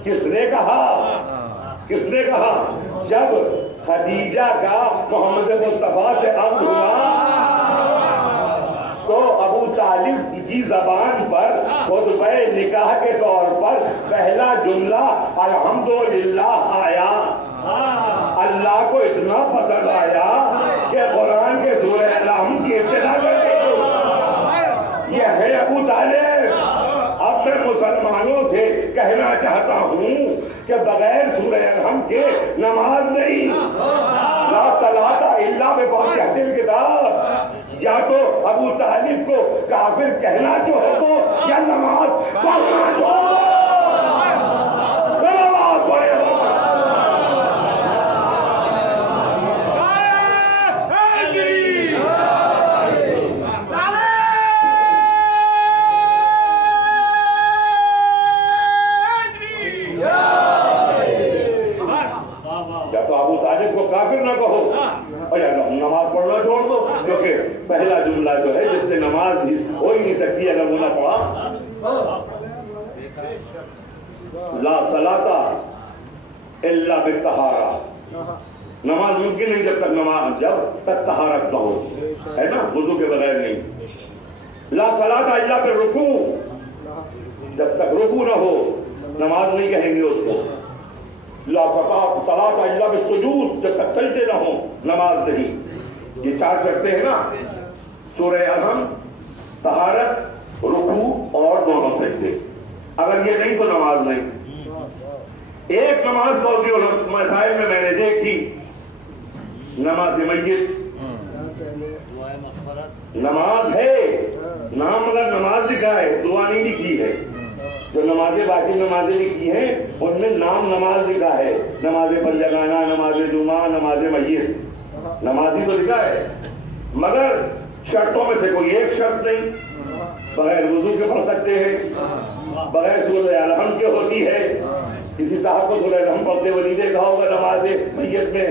کس نے کہا؟ کس نے کہا؟ جب خدیجہ کا محمد مصطفیٰ سے عقد ہوا تو ابو طالب کی زبان پر خطبہ نکاح کے طور پر پہلا جملہ الحمدللہ آیا۔ اللہ کو اتنا پسند آیا کہ قرآن کے سورہ الحمد کی ابتدا کر دی۔ یہ ہے ابو طالب۔ اب میں مسلمانوں سے کہنا چاہتا ہوں کہ بغیر سورہ الحمد کے نماز نہیں۔ لا صلاۃ الا بفاتحۃ الکتاب، یا تو ابو طالب کو کافر کہنا چھوڑو یا نماز پڑھنا چھوڑو۔ صلوات پڑھے کافر نہ کہو اور نماز پڑھنا چھوڑ دو، کیونکہ پہلا جملہ جو ہے جس سے نماز ہو ہی نہیں سکتی اگر وہ نہ پڑھا۔ لا صلاۃ الا بالطہارہ، نماز ممکن نہیں جب تک طہارت نہ ہو، ہے نا، وضو کے بغیر نہیں۔ لا صلاۃ الا بالرکوع، جب تک رکوع نہ ہو نماز نہیں کہیں گے اس کو۔ لا صلاۃ الا بالسجود، جب تک سجدے نہ ہوں نماز نہیں۔ یہ چار شرطیں ہیں نا، سورہ الحمد، طہارت، رکوع اور دونوں سجدے، اگر یہ نہیں تو نماز نہیں۔ ایک نماز موضوع مسائل میں نے دیکھی، نماز میت، نماز ہے نام مگر نماز لکھا ہے، دعا نہیں لکھی ہے۔ جو نمازیں باقی نمازیں لکھی ہیں ان میں نام نماز لکھا ہے، نماز پنجگانہ، نماز جمعہ، نماز میت، نماز ہی تو لکھا ہے، مگر شرطوں میں سے کوئی ایک شرط نہیں۔ بغیر وضو کے پڑھ سکتے ہیں، بغیر سورہ الحمد کے ہوتی ہے۔ کسی صاحب کو سورہ الحمد پڑھتے ہوئے نہیں دیکھا ہوگا، نماز میت میں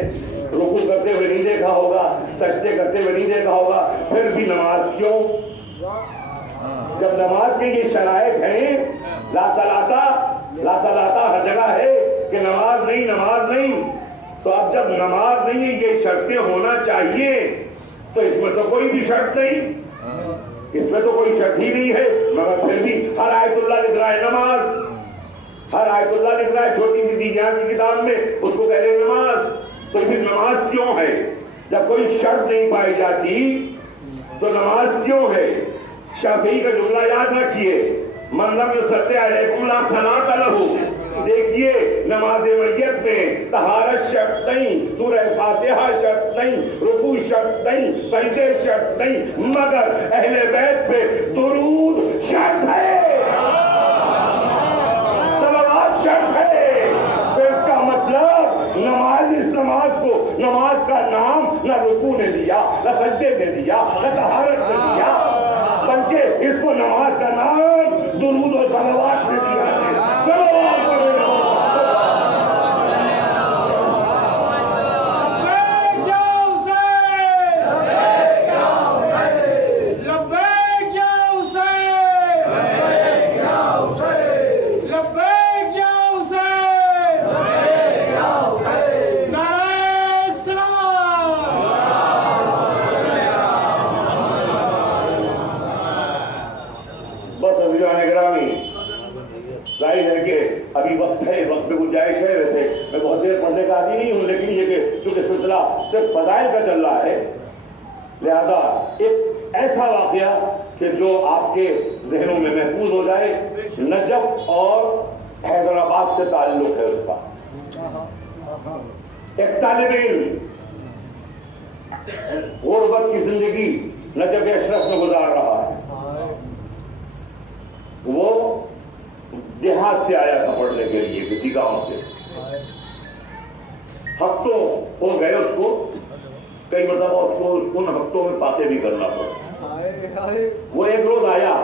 رکوع کرتے ہوئے نہیں دیکھا ہوگا، سجدے کرتے ہوئے نہیں دیکھا ہوگا، پھر بھی نماز کیوں؟ جب نماز کے یہ شرائط ہیں، لا صلاۃ ہر جگہ ہے کہ نماز نہیں، تو اب جب نماز نہیں ہے یہ شرطیں ہونا چاہیے تو اس میں تو کوئی بھی شرط نہیں، اس میں تو کوئی شرط ہی نہیں ہے، مگر پھر بھی ہر آیت اللہ لکھ رہا ہے نماز، ہر آیت اللہ لکھ رہا ہے چھوٹی سی دیجان کی کتاب میں، اس کو کہہ رہے نماز۔ تو پھر نماز کیوں ہے؟ جب کوئی شرط نہیں پائی جاتی تو نماز کیوں ہے؟ شافعی کا جملہ یاد رکھیے، من لم یصلی علیکم لا صلاۃ لہ۔ دیکھیے نماز میت میں طہارت شرط نہیں، سورہ فاتحہ شرط نہیں، رکوع شرط نہیں، سجدے شرط نہیں، مگر اہل بیت پہ درود شرط ہے، صلوات شرط ہے۔ تو اس کا مطلب نماز، اس نماز کو، نماز کا نام نہ رکوع نے دیا، نہ سجدے نے دیا، نہ طہارت نے دیا، بلکہ اس کو نماز کا نام درود و صلوات نے دیا ہے۔ صلوات پڑھیں۔ ظاہر ہے کہ ابھی وقت ہے، وقت میں گنجائش ہے، ویسے میں بہت دیر پڑھنے کا عادی نہیں ہوں، لیکن یہ کہ چونکہ سلسلہ صرف فضائل کا چل رہا ہے، لہذا ایک ایسا واقعہ کہ جو آپ کے ذہنوں میں محفوظ ہو جائے، نجف اور حیدرآباد سے تعلق ہے اس کا۔ ایک طالب علم غربت کی زندگی نجف اشرف میں گزار رہا ہے، وہ دیہات سے آیا تھا پڑھنے کے لیے کسی گاؤں سے، ہفتوں ہو گئے اس کو، کئی مرتبہ اس کو ان ہفتوں میں فاتح بھی کرنا پڑا۔ وہ ایک روز آیا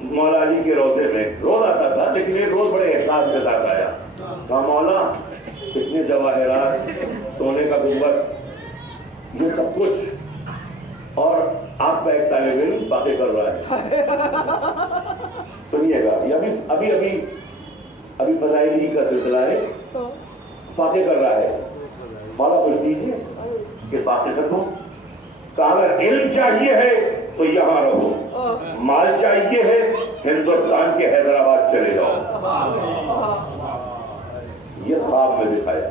مولا علی کے روضے میں، روز آتا تھا لیکن ایک روز بڑے احساس کے ساتھ آیا، کہا مولا اتنے جواہرات، سونے کا گنبد، یہ سب کچھ، اور آپ کا ایک طالب علم فاتح کر رہا ہے۔ سنیے گا، یہ ابھی فضائلی کا سلسلہ ہے، فاتح کر رہا ہے، مولا کچھ دیجیے کہ فاتح کر دوں۔ کہا اگر علم چاہیے ہے تو یہاں رہو، مال چاہیے ہے ہندوستان کے حیدرآباد چلے جاؤ۔ یہ خواب میں دکھایا۔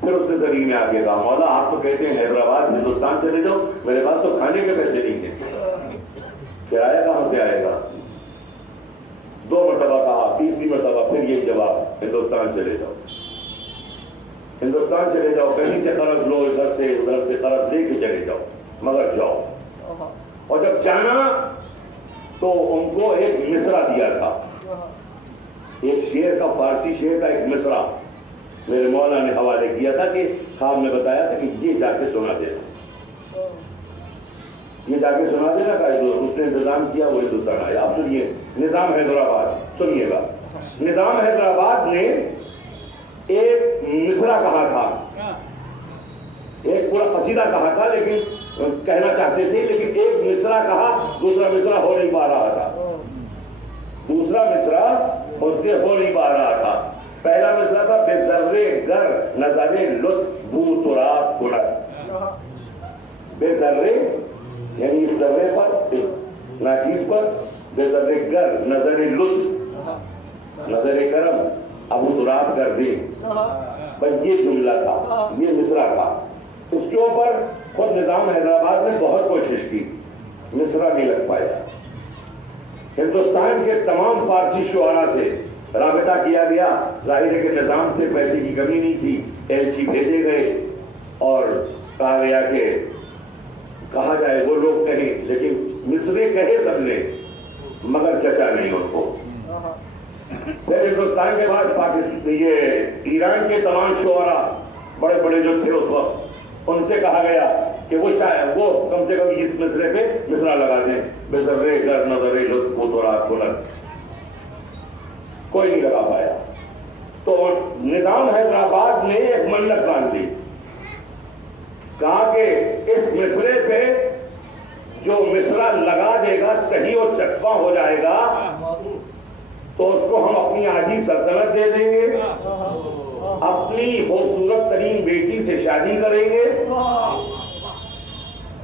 پھر اس نے زمین میں آ کے کہا مولا آپ تو کہتے ہیں حیدرآباد ہندوستان چلے جاؤ، میرے پاس تو کھانے کے پیسے نہیں ہیں، کرایہ کہاں سے آئے گا؟ 2 مرتبہ کہا، 3 مرتبہ پھر یہی جواب، ہندوستان چلے جاؤ، ہندوستان چلے جاؤ، کہیں سے قرض لو، ادھر سے ادھر سے قرض لے کے چلے جاؤ، مگر جاؤ۔ اور جب جانا تو ان کو ایک مصرع دیا تھا، ایک شعر کا، فارسی شعر کا ایک مصرع میرے مولا نے حوالے کیا تھا کہ خواب میں بتایا تھا کہ یہ جا کے سنا دینا، یہ جا کے سنا دینا کا اس نے انتظام کیا، وہ ہندوستان آیا۔ آپ سنیے، نظام حیدرآباد سنیے گا، نظام حیدرآباد نے ایک مصرع کہا تھا، ایک پورا قصیدہ کہا تھا، لیکن کہنا چاہتے تھے، لیکن ایک مصرع کہا، دوسرا مصرع ہو نہیں پا رہا تھا، دوسرا مصرع ان سے ہو نہیں پا رہا تھا۔ پہلا مصرع تھا بے ذرے گر نظر لطف بو تراب کنر، بے ذرے یعنی اس ذرے پر، ناچیز پر، بے ذرے گر نظر لطف، نظر کرم ابو تراب کر دے، بس یہ جملہ تھا، یہ مصرع تھا۔ اس کے اوپر خود نظام حیدرآباد نے بہت کوشش کی، مصرع نہیں لگ پایا۔ ہندوستان کے تمام فارسی شعراء سے رابطہ کیا گیا، ظاہر ہے کہ نظام سے پیسے کی کمی نہیں تھی، ایلچی بھیجے گئے اور کہا گیا کہ کہا جائے وہ لوگ کہیں، لیکن مصرے کہے سب نے مگر چچا نہیں ان کو۔ پھر ہندوستان کے بعد پاکستان، یہ ایران کے تمام شعراء بڑے بڑے جو تھے اس وقت، ان سے کہا گیا کہ وہ شاید وہ کم سے کم اس مصرے پہ مصرع لگا دیں، بے ذرے گر نظر لطف بو تراب کنر، کوئی نہیں لگا پایا۔ تو نظام حیدرآباد نے ایک منت باندھ دی، کہا کہ اس مصرے پہ جو مصرع لگا دے گا، صحیح اور چکما ہو جائے گا، تو اس کو ہم اپنی آدھی سلطنت دے دیں گے، اپنی خوبصورت ترین بیٹی سے شادی کریں گے،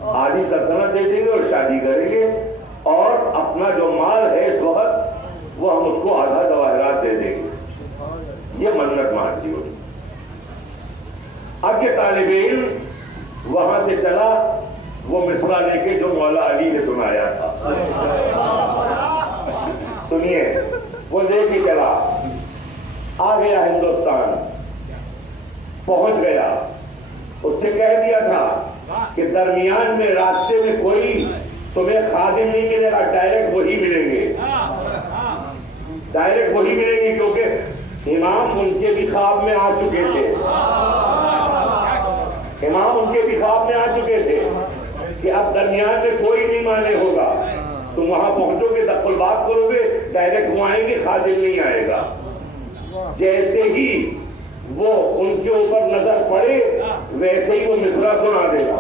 آدھی سلطنت دے دیں گے اور شادی کریں گے، اور اپنا جو مال ہے اس وقت وہ ہم اس کو آدھا جواہرات دے دیں گے۔ یہ منت مان دی ہوئی۔ اب یہ طالب علم وہاں سے چلا وہ مصرع لے کے جو مولا علی نے سنایا تھا، سنیے، وہ لے کے چلا، آ گیا ہندوستان، پہنچ گیا، اس سے کہہ دیا تھا کہ درمیان میں راستے میں کوئی تمہیں خادم نہیں ملے گا، ڈائریکٹ وہی ملیں گے، ڈائریکٹ وہی ملیں گے، کیونکہ امام ان کے بھی خواب میں آ چکے تھے۔ امام ان کے بھی خواب میں آ چکے تھے کہ اب درمیان میں کوئی نہیں مانے ہوگا، تم وہاں پہنچو گے دخل بات کرو گے ڈائریکٹ وہ آئیں گے، خادم نہیں آئے گا۔ جیسے ہی وہ ان کے اوپر نظر پڑے ویسے ہی وہ مصرع سنا دینا،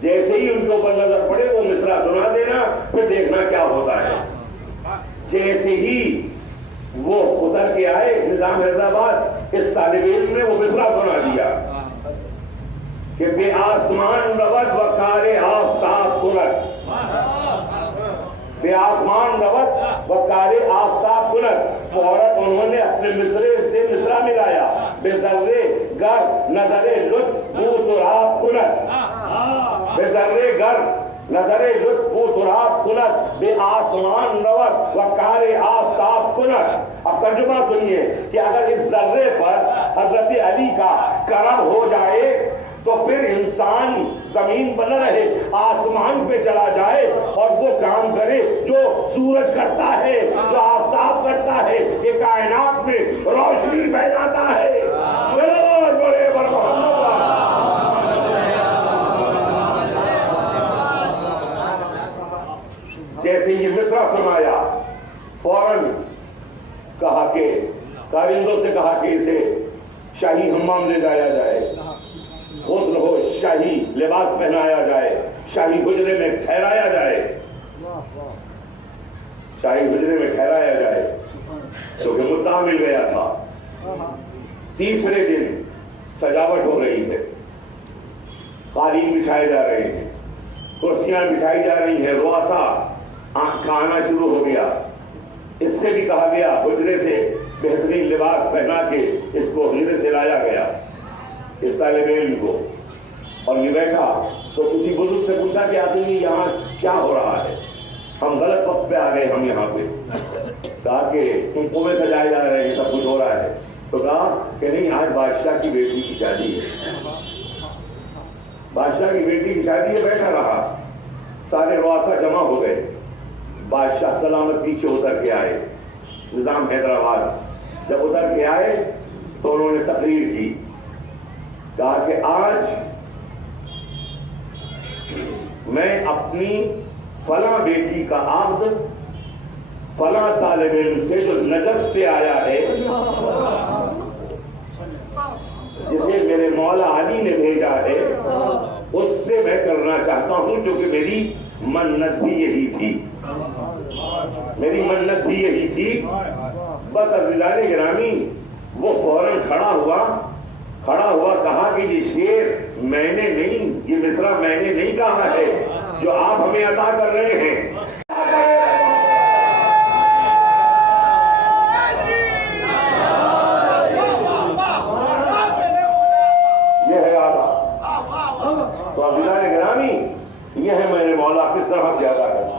جیسے ہی ان کے اوپر نظر پڑے وہ مصرع سنا دینا، پھر دیکھنا کیا ہوتا ہے۔ جیسے ہی وہ اتر کے آئے نظام حیدرآباد، اس طالب علم نے وہ مصرع سنا دیا کہ بے آسمان رود و کار آفتاب کنت، بے آسمان رود و کار آفتاب کنت۔ فوراً انہوں نے اپنے مصرے سے مصرع ملایا، بے ذرے گر نظر لطف بو تراب کنت، بے ذرے گر نظر لطف بو تراب کنت، بے آسمان رود و کار آفتاب کنت۔ اب ترجمہ سنیے کہ اگر اس ذرے پر حضرت علی کا کرم ہو جائے تو پھر انسان زمین پر نہ رہے، آسمان پہ چلا جائے اور وہ کام کرے جو سورج کرتا ہے، جو آفتاب کرتا ہے، یہ کائنات میں روشنی پھیلاتا ہے۔ بڑے بر محمد جیسے یہ مصرع سنایا فوراً کہا کہ کارندوں سے کہا کہ اسے شاہی حمام لے جایا جائے، غسل ہو، شاہی لباس پہنایا جائے، شاہی حجرے میں ٹھہرایا جائے، شاہی حجرے میں ٹھہرایا جائے، کیونکہ مدعا مل گیا تھا۔ تیسرے دن سجاوٹ ہو رہی ہے، قالین بچھائے جا رہے ہیں، کرسیاں بچھائی جا رہی ہیں، رؤسا کا آنا شروع ہو گیا۔ اس سے بھی کہا گیا حجرے سے بہترین لباس پہنا کے اس کو حجرے سے لایا گیا، اس طالب علم کو، اور یہ بیٹھا تو کسی بزرگ سے پوچھا کہ آدمی یہاں کیا ہو رہا ہے، ہم غلط وقت پہ آ گئے، ہم یہاں پہ۔ کہا کہ تم کنویں سجائے جا رہے ہیں، سب کچھ ہو رہا ہے، تو کہا کہ نہیں، آج بادشاہ کی بیٹی کی شادی ہے، بادشاہ کی بیٹی کی شادی ہے۔ بیٹھا رہا، سارے رؤسا جمع ہو گئے، بادشاہ سلامت پیچھے اتر کے آئے، نظام حیدرآباد جب اتر کے آئے تو انہوں نے تقریر کی، کہا کہ آج میں اپنی فلاں بیٹی کا عقد فلاں طالب علم سے جو نجف سے آیا ہے، جسے میرے مولا علی نے بھیجا ہے، اس سے میں کرنا چاہتا ہوں، کیونکہ میری منت بھی یہی تھی، میری منت بھی یہی تھی۔ بس عزیزان گرامی وہ فوراً کھڑا ہوا کہا کہ یہ شعر میں نے نہیں، یہ مصرع میں نے نہیں کہا ہے جو آپ ہمیں عطا کر رہے ہیں۔ یہ ہے آدھا۔ تو عزیزان گرامی یہ ہے میرے مولا کس طرح سے ادا کرتے ہیں۔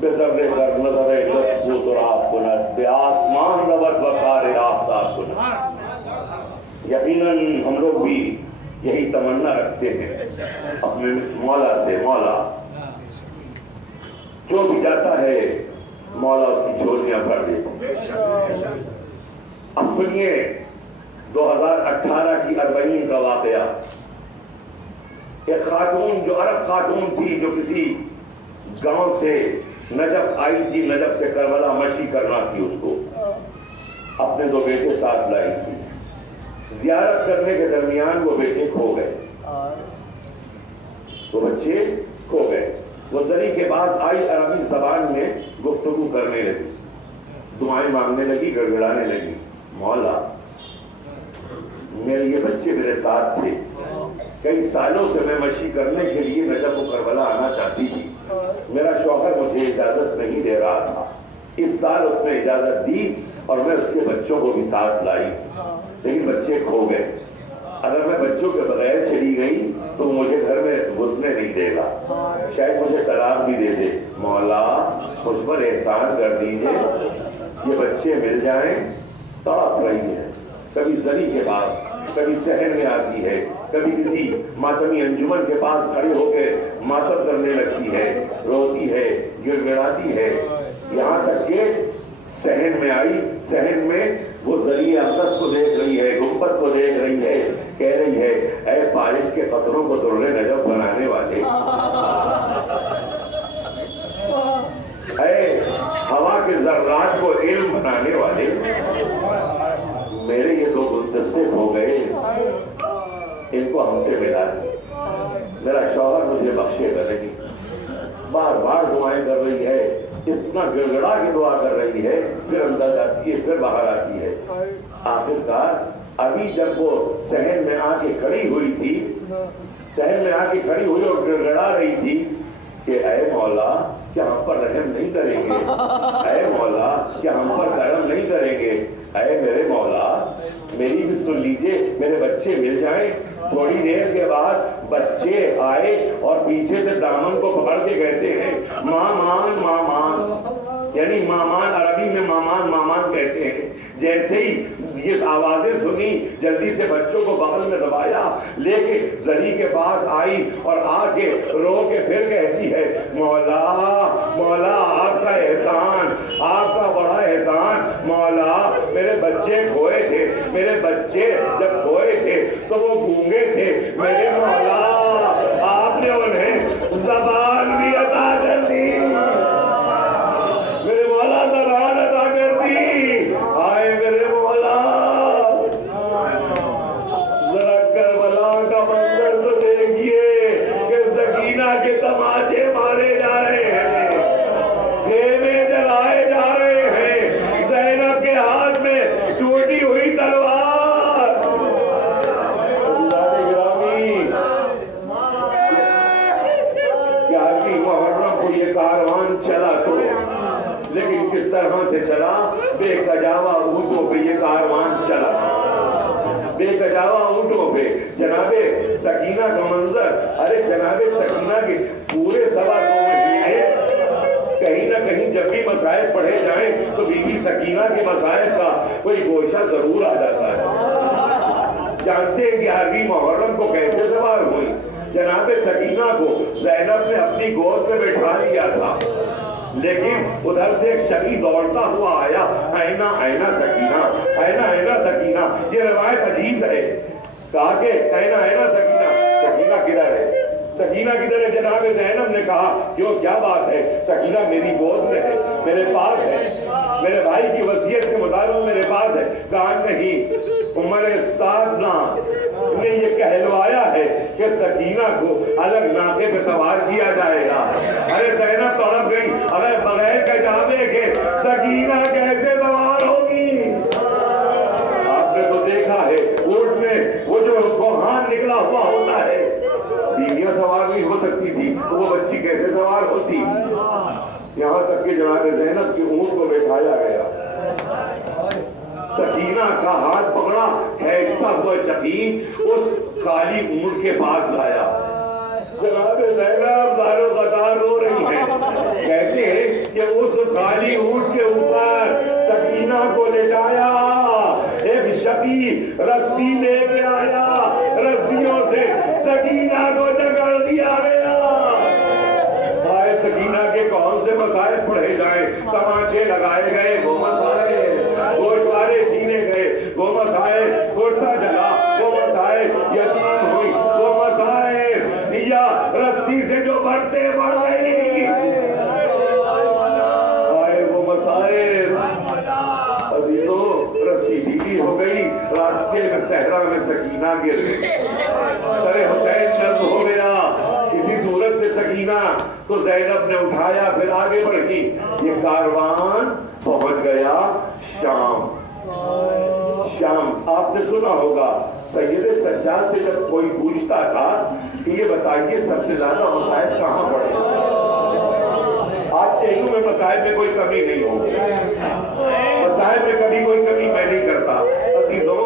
بے ذرے گر نظر لطف بو تراب کنت، بے آسمان رود و کار آفتاب کنت۔ یقیناً ہم لوگ بھی یہی تمنا رکھتے ہیں اپنے مولا سے، مولا جو بھی جاتا ہے مولا اس کی جھولیاں بھر دیتے ہیں۔ اب سنیے 2018 کی 40 کا واقعہ۔ ایک خاتون جو عرب خاتون تھی، جو کسی گاؤں سے نجف آئی تھی، نجف سے کربلا مشی کرنا تھی، اس کو اپنے 2 بیٹے ساتھ لائی تھی۔ زیارت کرنے کے درمیان وہ بیٹے کھو گئے، وہ بچے کھو گئے۔ وہ زری کے بعد آئی، عربی زبان میں گفتگو کرنے لگی، دعائیں مانگنے لگی، گڑگڑانے لگی، مولا میرے یہ بچے میرے ساتھ تھے، کئی سالوں سے میں مشی کرنے کے لیے نجف و کربلا آنا چاہتی تھی، میرا شوہر مجھے اجازت نہیں دے رہا تھا، اس سال اس نے اجازت دی اور میں اس کے بچوں کو بھی ساتھ لائی، لیکن بچے کھو گئے۔ اگر میں بچوں کے بغیر چلی گئی تو مجھے گھر میں گھسنے نہیں دے گا، شاید مجھے طلاق بھی دے دے، مولا مجھ پر احسان کر دیجئے، یہ بچے مل جائیں۔ تڑپ رہی ہے، کبھی زری کے پاس، کبھی صحن میں آتی ہے، کبھی کسی ماتمی انجمن کے پاس کھڑے ہو کے ماتم کرنے لگتی ہے، روتی ہے، گر گڑاتی ہے، یہاں تک کہ صحن میں آئی۔ صحن میں وہ زری اقدس کو دیکھ رہی ہے، گنبد کو دیکھ رہی ہے، کہہ رہی ہے بارش کے قطروں کو درے نجف بنانے والے، اے ہوا کے ذرات کو علم بنانے والے، میرے یہ دو متصف ہو گئے، ان کو ہم سے ملا دیں۔ میرا شوہر مجھے بخشے گا نہیں، بار بار دعائیں کر رہی ہے، اتنا گڑگڑا کی دعا کر رہی ہے، پھر اندر جاتی ہے، پھر باہر آتی ہے۔ آخر کار ابھی جب وہ صحن میں آ کے کھڑی ہوئی تھی، صحن میں آ کے کھڑی ہوئی اور گڑگڑا رہی تھی کہ اے مولا کیا ہم پر رحم نہیں کریں گے، اے مولا کیا ہم پر کرم نہیں کریں گے، اے میرے مولا میری بھی سن لیجئے، میرے بچے مل جائیں۔ تھوڑی دیر کے بعد بچے آئے اور پیچھے سے دامن کو پکڑ کے کہتے ہیں مامان مامان، یعنی مامان عربی میں مامان مامان کہتے ہیں۔ جیسے ہی یہ آوازیں سنی جلدی سے بچوں کو بغل میں دبایا، لے کے زری کے پاس آئی اور آ کے رو کے پھر کہتی ہے مولا مولا آپ کا احسان، آپ کا بڑا احسان، مولا میرے بچے کھوئے تھے، میرے بچے جب کھوئے تھے تو وہ گونگے تھے، میرے مولا آپ نے انہیں زبان بھی عطا کر دی، میرے مولا زبان عطا کر دی۔ آئے میرے مولا ذرا کربلا کا منظر تو دیکھیے کہ سکینہ کے تماچے مارے جا رہے ہیں، خیمے جلائے جا رہے ہیں، زینب کے ہاتھ میں ٹوٹی ہوئی تلوار۔ اللہ گرامی، 11ویں محرم کو یہ کاروان چلا تو، لیکن کس طرح سے چلا؟ بے کجاوا اونٹوں پہ یہ کاروان چلا، بے کجاوا اونٹوں پہ۔ جناب سکینہ کا منظر، ارے جناب سکینہ کے پورے 2.25 مہینے کہیں نہ کہیں جب بھی مسائل پڑھے جائیں تو بی بی سکینہ کے مسائل کا کوئی گوشہ ضرور آ جاتا ہے۔ جانتے ہیں 11ویں محرم کو کیسے سوار ہوئی؟ جناب سکینہ کو زینب نے اپنی گود میں بٹھا لیا تھا، لیکن ادھر سے ایک شقی دوڑتا ہوا آیا، اینا اینا سکینہ، اینا اینا سکینہ۔ یہ روایت عجیب ہے، کہا کہ اینا اینا سکینہ، سکینہ کدھر ہے؟ سکینہ کدھر ہے؟ جناب زینب نے کہا کیوں کیا بات ہے؟ سکینہ میری گود میں ہے، میرے پاس ہے، میرے بھائی کی وصیت کے مطابق میرے پاس ہے۔ کہا نہیں، عمر سعدنا نے یہ کہلوایا ہے کہ سکینہ کو الگ ناقے پہ سوار کیا جائے گا۔ ارے زینب تڑپ گئی، اگر بغیر کجاوے کے سکینہ کیسے سوار ہوگی؟ آپ نے تو دیکھا ہے اونٹ میں وہ جو کوہان نکلا ہوا ہوتا ہے، بیویاں سوار نہیں ہو سکتی تھی تو وہ بچی کیسے سوار ہوتی؟ یہاں تک کہ جناب زینب کی اونٹ کو بٹھایا گیا، سکینہ کا ہاتھ پکڑا، کھینچتا ہوا چکی اس خالی اونٹ کے پاس لایا۔ جناب زینب دارو قطار رو رہی ہیں، کہتے ہیں کہ اس خالی اونٹ کے اوپر سکینہ کو لے جایا، ایک شقی رسی لے کے آیا، رسیوں سے سکینہ کو جکڑ دیا گیا۔ آئے سکینہ کے کون سے مسائل پڑھے جائیں؟ تماچے لگائے گئے، وہ مسائل، گوشوارے چھینے گئے، وہ مسائل، کرتا جلا، وہ مسائل، یتیم ہوئی، وہ مسائل، یا رسی سے جو بڑھتے بڑھ گئی، آئے وہ مسائل۔ ابھی تو رسی ڈھیلی ہو گئی، راستے میں صحرا میں سکینہ گر گئی، سر حسین نرم ہو گیا، کسی صورت سے سکینہ تو زینب نے اٹھایا، پھر آگے بڑھی۔ یہ کاروان پہنچ گیا شام۔ شام آپ نے سنا ہوگا، سید سجاد سے جب کوئی پوچھتا تھا کہ یہ بتائیے سب سے زیادہ مسائل کہاں پڑے؟ آج شہروں میں مسائل میں کوئی کمی نہیں ہوگی، مسائل میں کبھی کوئی کمی میں نہیں کرتا۔ عزیزوں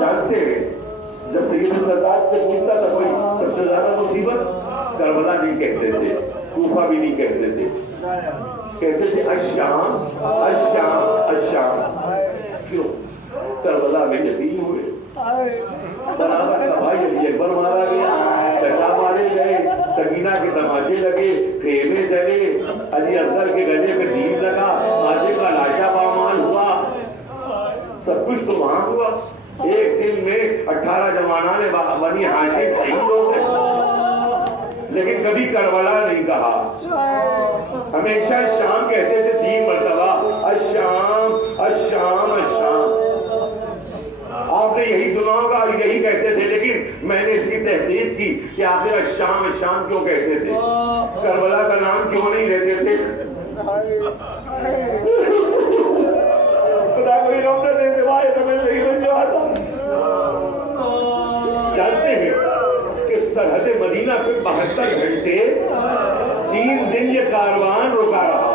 جانتے ہیں جب سید سجاد سے پوچھتا تھا کوئی سب سے زیادہ مصیبت، کربلا نہیں کہتے تھے، کوفہ بھی نہیں کہتے تھے، کہتے تھے الشام الشام الشام۔ کیوں؟ کربلا میں یتیم ہوئے، برابر کا بھائی علی اکبر مارا گیا، چچا مارے گئے، سکینہ کے تماچے لگے، خیمے جلے، علی اکبر کے گلے پہ تیر لگا، ماجد کا لاشا پامال ہوا، سب کچھ تو وہاں ہوا۔ ایک دن میں 18 جوانان بنی ہاشم شہید ہو گئے، لیکن کبھی کربلا نہیں کہا، ہمیشہ شام کہتے تھے 3 مرتبہ، الشام الشام الشام۔ آپ نے یہی سنا ہوگا، یہی کہتے تھے، لیکن میں نے اس کی تحقیق کی کہ آخر الشام الشام کیوں کہتے تھے، کربلا کا نام کیوں نہیں لیتے تھے؟ خدا کوئی نمبر دے دے بھائی، تو میں نہیں بن جاتا۔ جانتے ہیں کہ سرحد مدینہ پہ 72 گھنٹے 3 دن یہ کاروان رکا رہا۔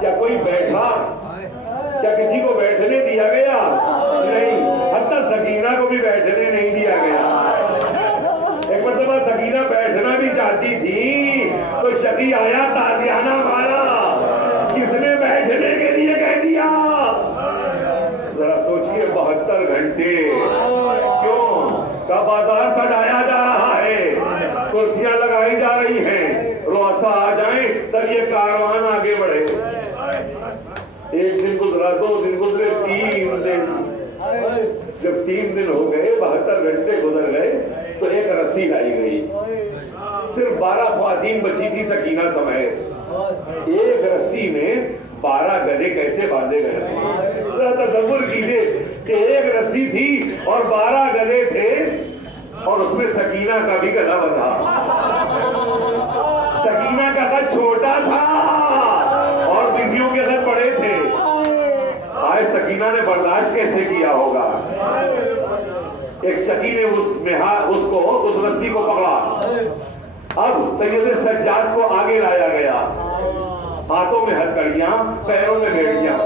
کیا کوئی بیٹھا؟ کیا کسی کو بیٹھنے دیا گیا؟ نہیں، حتیٰ سکینہ کو بھی بیٹھنے نہیں دیا گیا۔ ایک مرتبہ سکینہ بیٹھنا بھی چاہتی تھی تو شقی آیا، تازیانہ مارا، کس نے بیٹھنے کے لیے کہہ دیا؟ ذرا سوچئے، 72 گھنٹے کیوں؟ کا بازار سجایا جا رہا ہے، کرسیاں لگائی جا رہی ہیں، رؤسا آ جائیں تب یہ کاروان آگے بڑھے۔ ایک دن گزرا، 2 دن گزرے، 3 دن۔ جب 3 دن ہو گئے، 72 گھنٹے گزر گئے تو ایک رسی لائی گئی، صرف 12 خواتین بچی تھی سکینہ سمیت۔ ایک رسی میں 12 گلے کیسے باندھے گئے؟ ذرا تصور کیجیے کہ ایک رسی تھی اور 12 گلے تھے، اور اس میں سکینہ کا بھی گلا بندھا۔ سکینہ کا قد چھوٹا تھا اور بیویوں کے قد بڑے تھے۔ آج سکینہ نے برداشت کیسے کیا ہوگا؟ ایک شقی نے اس رسی کو پکڑا۔ اب سید سجاد کو آگے لایا گیا، ہاتھوں میں ہتھکڑیاں، پیروں میں بیڑیاں،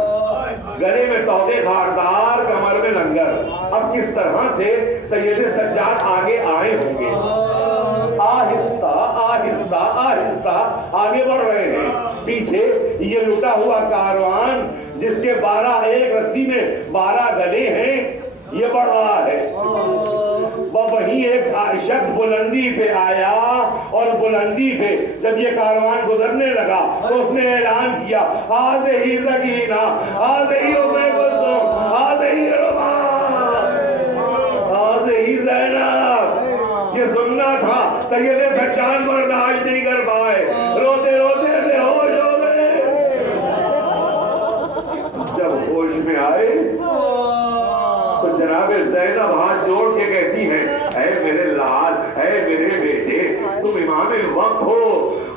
گلے میں توقے خاردار، کمر میں لنگر۔ اب کس طرح سے سید سجاد آگے آئے ہوں گے؟ آہستہ آہستہ آہستہ آگے بڑھ رہے ہیں۔ پیچھے یہ لٹا ہوا کاروان جس کے 12 ایک رسی میں 12 گلے ہیں، یہ بڑھ رہا ہے۔ وہیں ایک شخص بلندی پہ آیا، اور بلندی پہ جب یہ کاروان گزرنے لگا تو اس نے اعلان کیا، ہذہ سکینہ، ہذہ ام کلثوم، ہذہ رمان، ہذہ زینب۔ یہ سننا تھا، سید سجاد برداشت نہیں کر پائے، روتے روتے بے ہوش ہو گئے۔ جب ہوش میں آئے تو جناب زینب ہاتھ جوڑ کے کہتی ہیں، اے میرے لال، اے میرے بیٹے، تم امام الوقت ہو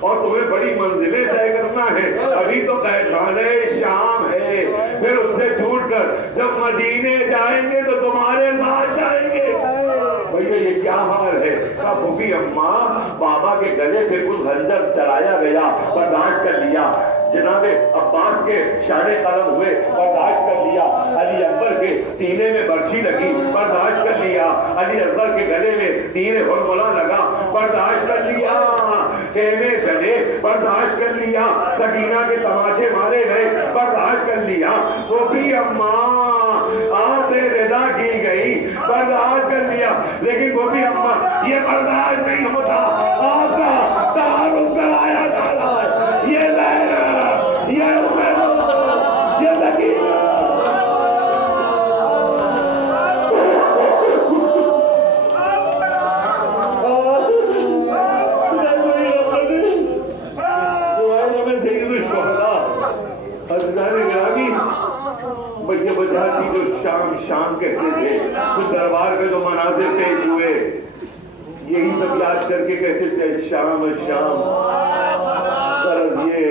اور تمہیں بڑی منزلیں طے کرنا ہے۔ ابھی تو خانہ شام ہے، پھر اس سے چھوٹ کر جب مدینے جائیں گے تو تمہارے ساتھ جائیں گے۔ بھئیو یہ کیا حال ہے؟ پھوپھی اماں، بابا کے گلے پہ کچھ خنجر چلایا گیا، برداشت کر لیا۔ جناب عباس کے شانے قلم ہوئے، برداشت کر لیا۔ علی اکبر کے سینے میں برچھی لگی، برداشت کر لیا۔ علی اکبر کے گلے میں تیر ہرملا لگا، برداشت کر لیا۔ خیمے چلے، برداشت کر لیا۔ سکینہ کے تماچے مارے گئے، برداشت کر لیا۔ پھوپھی اماں آنکھ سے رضا کی گئی، برداشت کر لیا۔ لیکن پھوپھی اماں یہ برداشت نہیں ہوتا، آپ کا تعارف کرایا جا رہا ہے، یہ لیلا، یہ عمر، یہ سکینہ۔ بچے بچاتی جو شام شام کہتے تھے، کچھ دربار میں جو مناظر پیش ہوئے، یہی سب یاد کر کے کہتے تھے شام شام۔ غرض یہ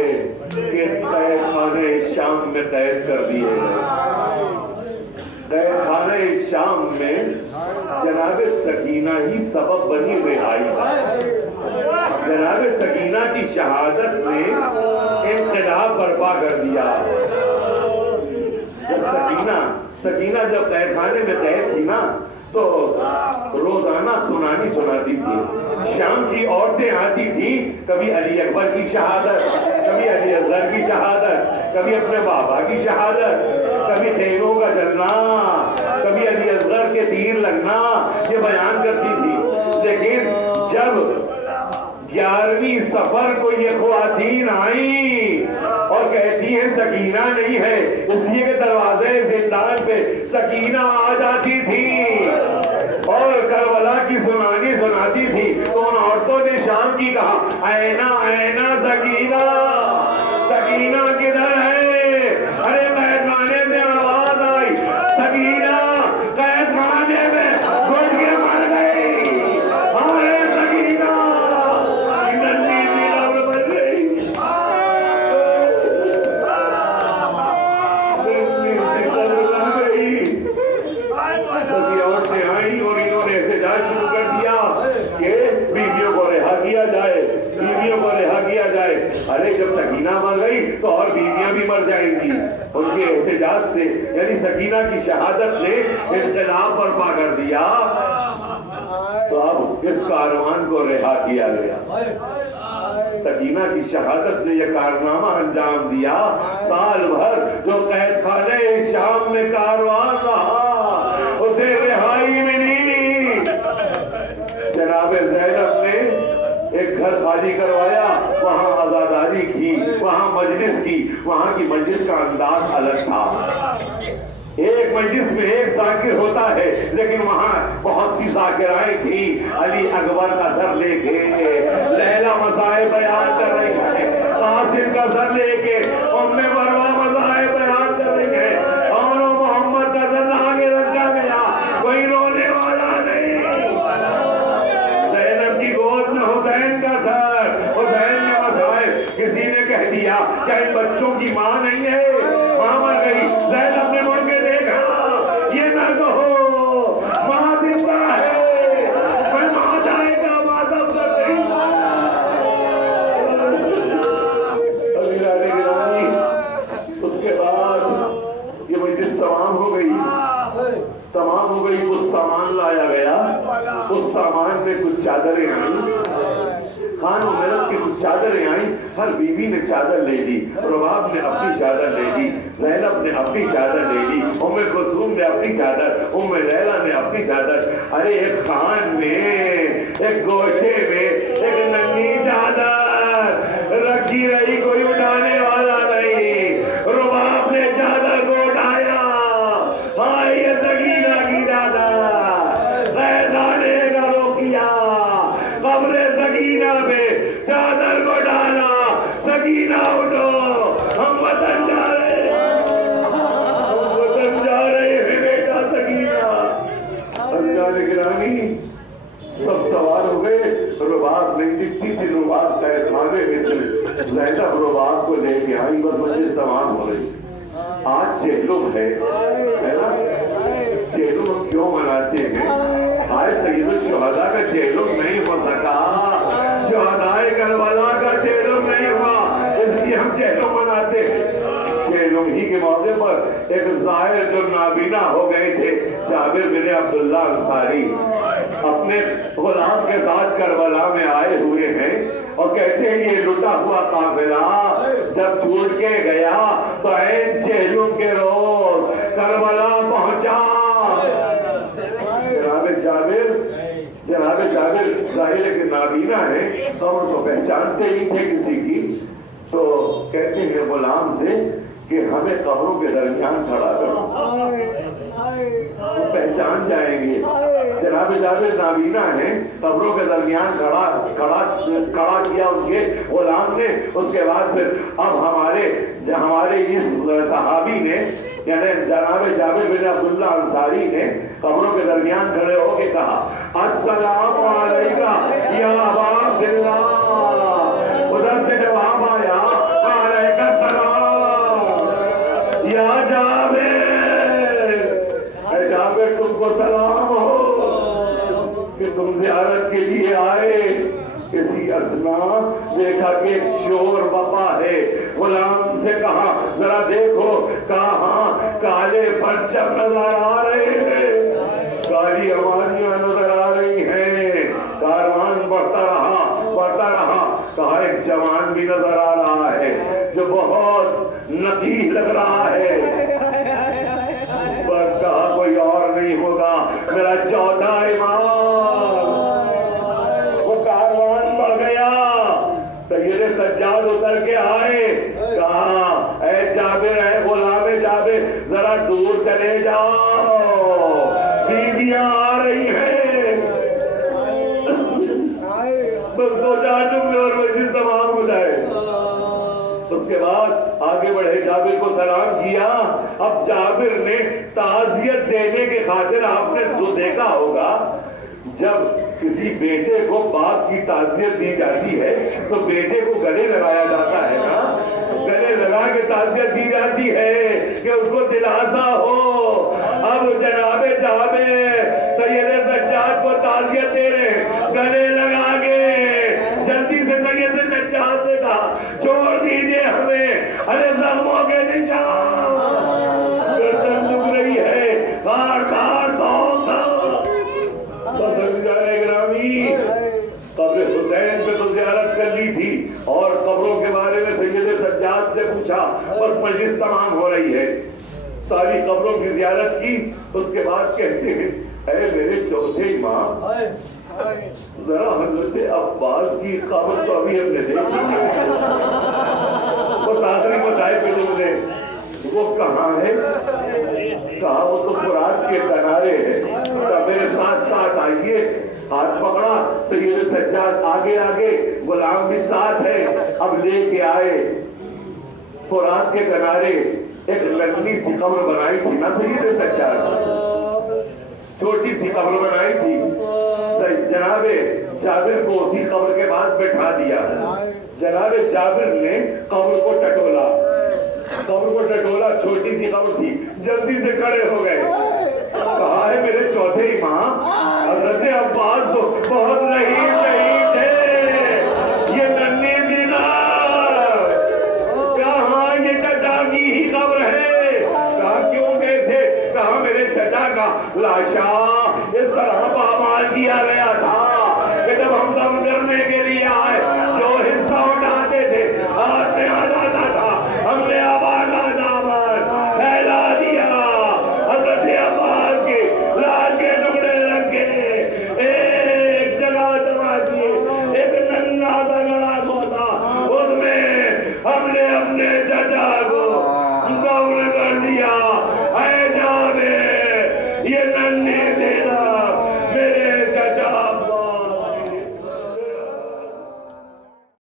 کہ قید خانے شام میں قید کر دیے گئے۔ قید خانے شام میں جناب سکینہ ہی سبب بنی رہائی ہے۔ جناب سکینہ کی شہادت نے انقلاب برپا کر دیا۔ جب سکینہ جب قید خانے میں قید تھی نا تو روزانہ سنانی سناتی تھی۔ شام کی عورتیں آتی تھی، کبھی علی اکبر کی شہادت، کبھی علی اصغر کی شہادت، کبھی اپنے بابا کی شہادت، کبھی خیموں کا جلنا، کبھی علی اصغر کے تیر لگنا، یہ بیان کرتی تھی۔ لیکن جب 11ویں سفر کو یہ خواتین آئیں اور اور کہتی ہیں سکینہ نہیں ہے، اس لیے کہ دروازے زندان پہ سکینہ آ جاتی تھی اور کربلا کی سناتی تھی. تو ان عورتوں نے شام کی کہا اینا اینا سکینہ، سکینہ کدھر ہے؟ ارے میدانے سے آواز آئی سکینہ قید خانے میں گھٹ کے مر گئی. ارے سکینہ ننھی سی لب بن گئی، عورتیں آئیں اور انہوں نے احتجاج شروع کر دیا کہ بیویوں کو رہا کیا جائے، بیویوں کو رہا کیا جائے. ارے جب سکینہ مر گئی تو اور بیویاں بھی مر جائیں گی. ان کے احتجاج سے یعنی سکینہ کی شہادت نے انقلاب برپا کر دیا. تو اب اس کاروان کو رہا کیا گیا. سکینہ کی شہادت نے یہ کارنامہ انجام دیا. سال بھر جو قید خانے شام میں کاروان رہا اسے رہائی ملی. جناب زینب نے ایک گھر خالی کروایا، وہاں عزاداری کی، وہاں مجلس کی. وہاں کی مجلس کا انداز الگ تھا. ایک مجلس میں ایک ذاکر ہوتا ہے لیکن وہاں بہت سی ذاکرائیں تھیں. علی اکبر کا سر لے کے لیلا مسائل بیان کر رہی ہے، قاسم کا سر لے کے ام مروہ مسائل بیان کر رہی ہے، اور محمد کا سر آگے رکھا گیا، کوئی رونے والا نہیں. زینب کی گود میں حسین کا سر، حسین کے مسائل. کسی نے کہہ دیا کیا ان بچوں کی ماں نہیں ہے؟ ماں مر گئی. زینب نے مڑ کے دیکھا، یہ نہ کہو ماں زندہ ہے، میں ماں جائے گا ماتم کر رہی. اس کے بعد یہ مجلس تمام ہو گئی. کچھ سامان لایا گیا. اس سامان میں کچھ چادریں آئیں، خان و ملک کی کچھ چادریں آئیں. ہر بیوی نے چادر لے لی. رباب نے اپنی چادر لے لی، زینب نے اپنی چادر لے لی، ام کلثوم نے اپنی چادر، ام لیلا نے اپنی چادر. ارے ایک خان میں ایک گوشے میں ایک ننھی چادر رکھی رہی، کوئی اٹھانے والا نہیں. رباب نے چادر کو اٹھایا، ہائے یہ سکینہ کی چادر، غیرانے کا روکیا، قبر سکینہ میں چادر کو ڈالا. سکینہ اٹھو، ہم وطن جا رہے ہیں، ہم وطن جا رہے ہیں بیٹا سکینہ. اللہ نگرانی سب سوار ہو گئے. رباب نہیں دکھتی تھی، رباب قید خانے میں تھے. زینب رباب کو لے کے آئی، بس مجھے تمام ہو رہی. آج چہلم ہے نا، چہلم کیوں مناتے ہیں؟ آج سید الشہداء کا چہلم نہیں ہو سکا، شہدائے کربلا کا چہلم نہیں ہوا، اس لیے ہم چہلم مناتے ہیں. چہلم ہی کے موقع پر ایک ظاہر جو نابینا ہو گئے تھے، جابر بن عبداللہ انصاری، اپنے غلام کے ساتھ کربلا میں آئے ہوئے ہیں اور کہتے ہیں یہ لٹا ہوا قافلہ جب چھوٹ کے گیا تو عین چہلم کے روز کربلا پہنچا. جناب جابر ظاہر ہے کہ نابینا ہے تو ان کو پہچانتے نہیں تھے کسی کی. تو کہتے ہیں غلام سے کہ ہمیں قبروں کے درمیان کھڑا کرو، وہ پہچان جائیں گے. جناب جابر نابینا ہیں، قبروں کے درمیان کھڑا کیا ان کے غلام نے. اس کے بعد پھر اب ہمارے اس صحابی نے یعنی جناب جابر بن عبداللہ انصاری نے قبروں کے درمیان کھڑے ہو کے کہا السلام علیکہ یا ابا عبداللہ. ادھر سے جواب آیا وعلیکم السلام یا جابر. اے جابر تم کو سلام ہو کہ تم زیارت کے لیے آئے. کسی اثنا دیکھا کہ ایک شور بپا ہے. غلام سے کہا ذرا دیکھو، کہاں کالے پرچم نظر آ رہے ہیں، کالی امانیاں نظر آ رہی ہیں. کاروان بڑھتا رہا، کہا ایک جوان بھی نظر آ رہا ہے جو بہت نقیح لگ رہا ہے. بس کہا کوئی اور نہیں ہوگا، میرا چوتھا امام. وہ کاروان بڑھ گیا، سید سجاد اتر کے آئے، کہا چلے جاؤ، بیویاں آ رہی ہیں، بس 2-4 جملے اور مجلس تمام ہو جائے۔ اس کے بعد آگے بڑھے، جابر کو سلام کیا۔ اب جابر نے تعزیت دینے کے خاطر، آپ نے جو دیکھا ہوگا جب کسی بیٹے کو باپ کی تعزیت دی جاتی ہے تو بیٹے کو گلے لگایا جاتا ہے نا، گلے لگا کے تعزیت دی جاتی ہے کہ اس کو دلاسا ہو۔ اب جناب جابر سید سجاد کو تعزیت دے رہے، گلے لگا کے۔ جلدی سے سید سجاد نے کہا چھوڑ دیجئے ہمیں، ارے زخموں کے نشان، گردن دکھ رہی ہے، کاٹ کاٹ گرامی۔ قبر حسین پہ تو زیارت کر لی تھی اور قبروں کے بارے میں سید سجاد سے پوچھا، بس مجلس تمام ہو رہی ہے، ساری قبروں کی زیارت کی۔ اس کے بعد کہتے ہیں اے میرے چوتھے امام، ذرا حضرت عباس کی قبر تو ابھی ہم نے دیکھی، وہ آخری بتائے پہ تم نے، وہ کہاں ہے؟ کہا وہ تو فرات کے کنارے ہے، میرے ساتھ ساتھ آئیے۔ ہاتھ پکڑا، سید سجاد آگے آگے، غلام بھی ساتھ ہے۔ اب لے کے آئے فرات کے کنارے، ایک لکڑی سی قبر بنائی تھی نا سید سجاد، چھوٹی سی قبر بنائی تھی، جناب جابر کو اسی قبر کے بعد بٹھا دیا۔ جناب جابر نے قبر کو ٹٹولا، قبر کو ٹٹولا، چھوٹی سی قبر تھی، جلدی سے کھڑے ہو گئے۔ کہا ہے میرے چوتھے امام، حضرت عباس تو بہت رحیم تھے، یہ ننھی دینار کہاں، یہ چچا کی ہی قبر ہے۔ کہا کیوں کیسے؟ کہا میرے چچا کا لاشا اس طرح پامال کیا گیا تھا کہ جب ہم دم کرنے کے لیے آئے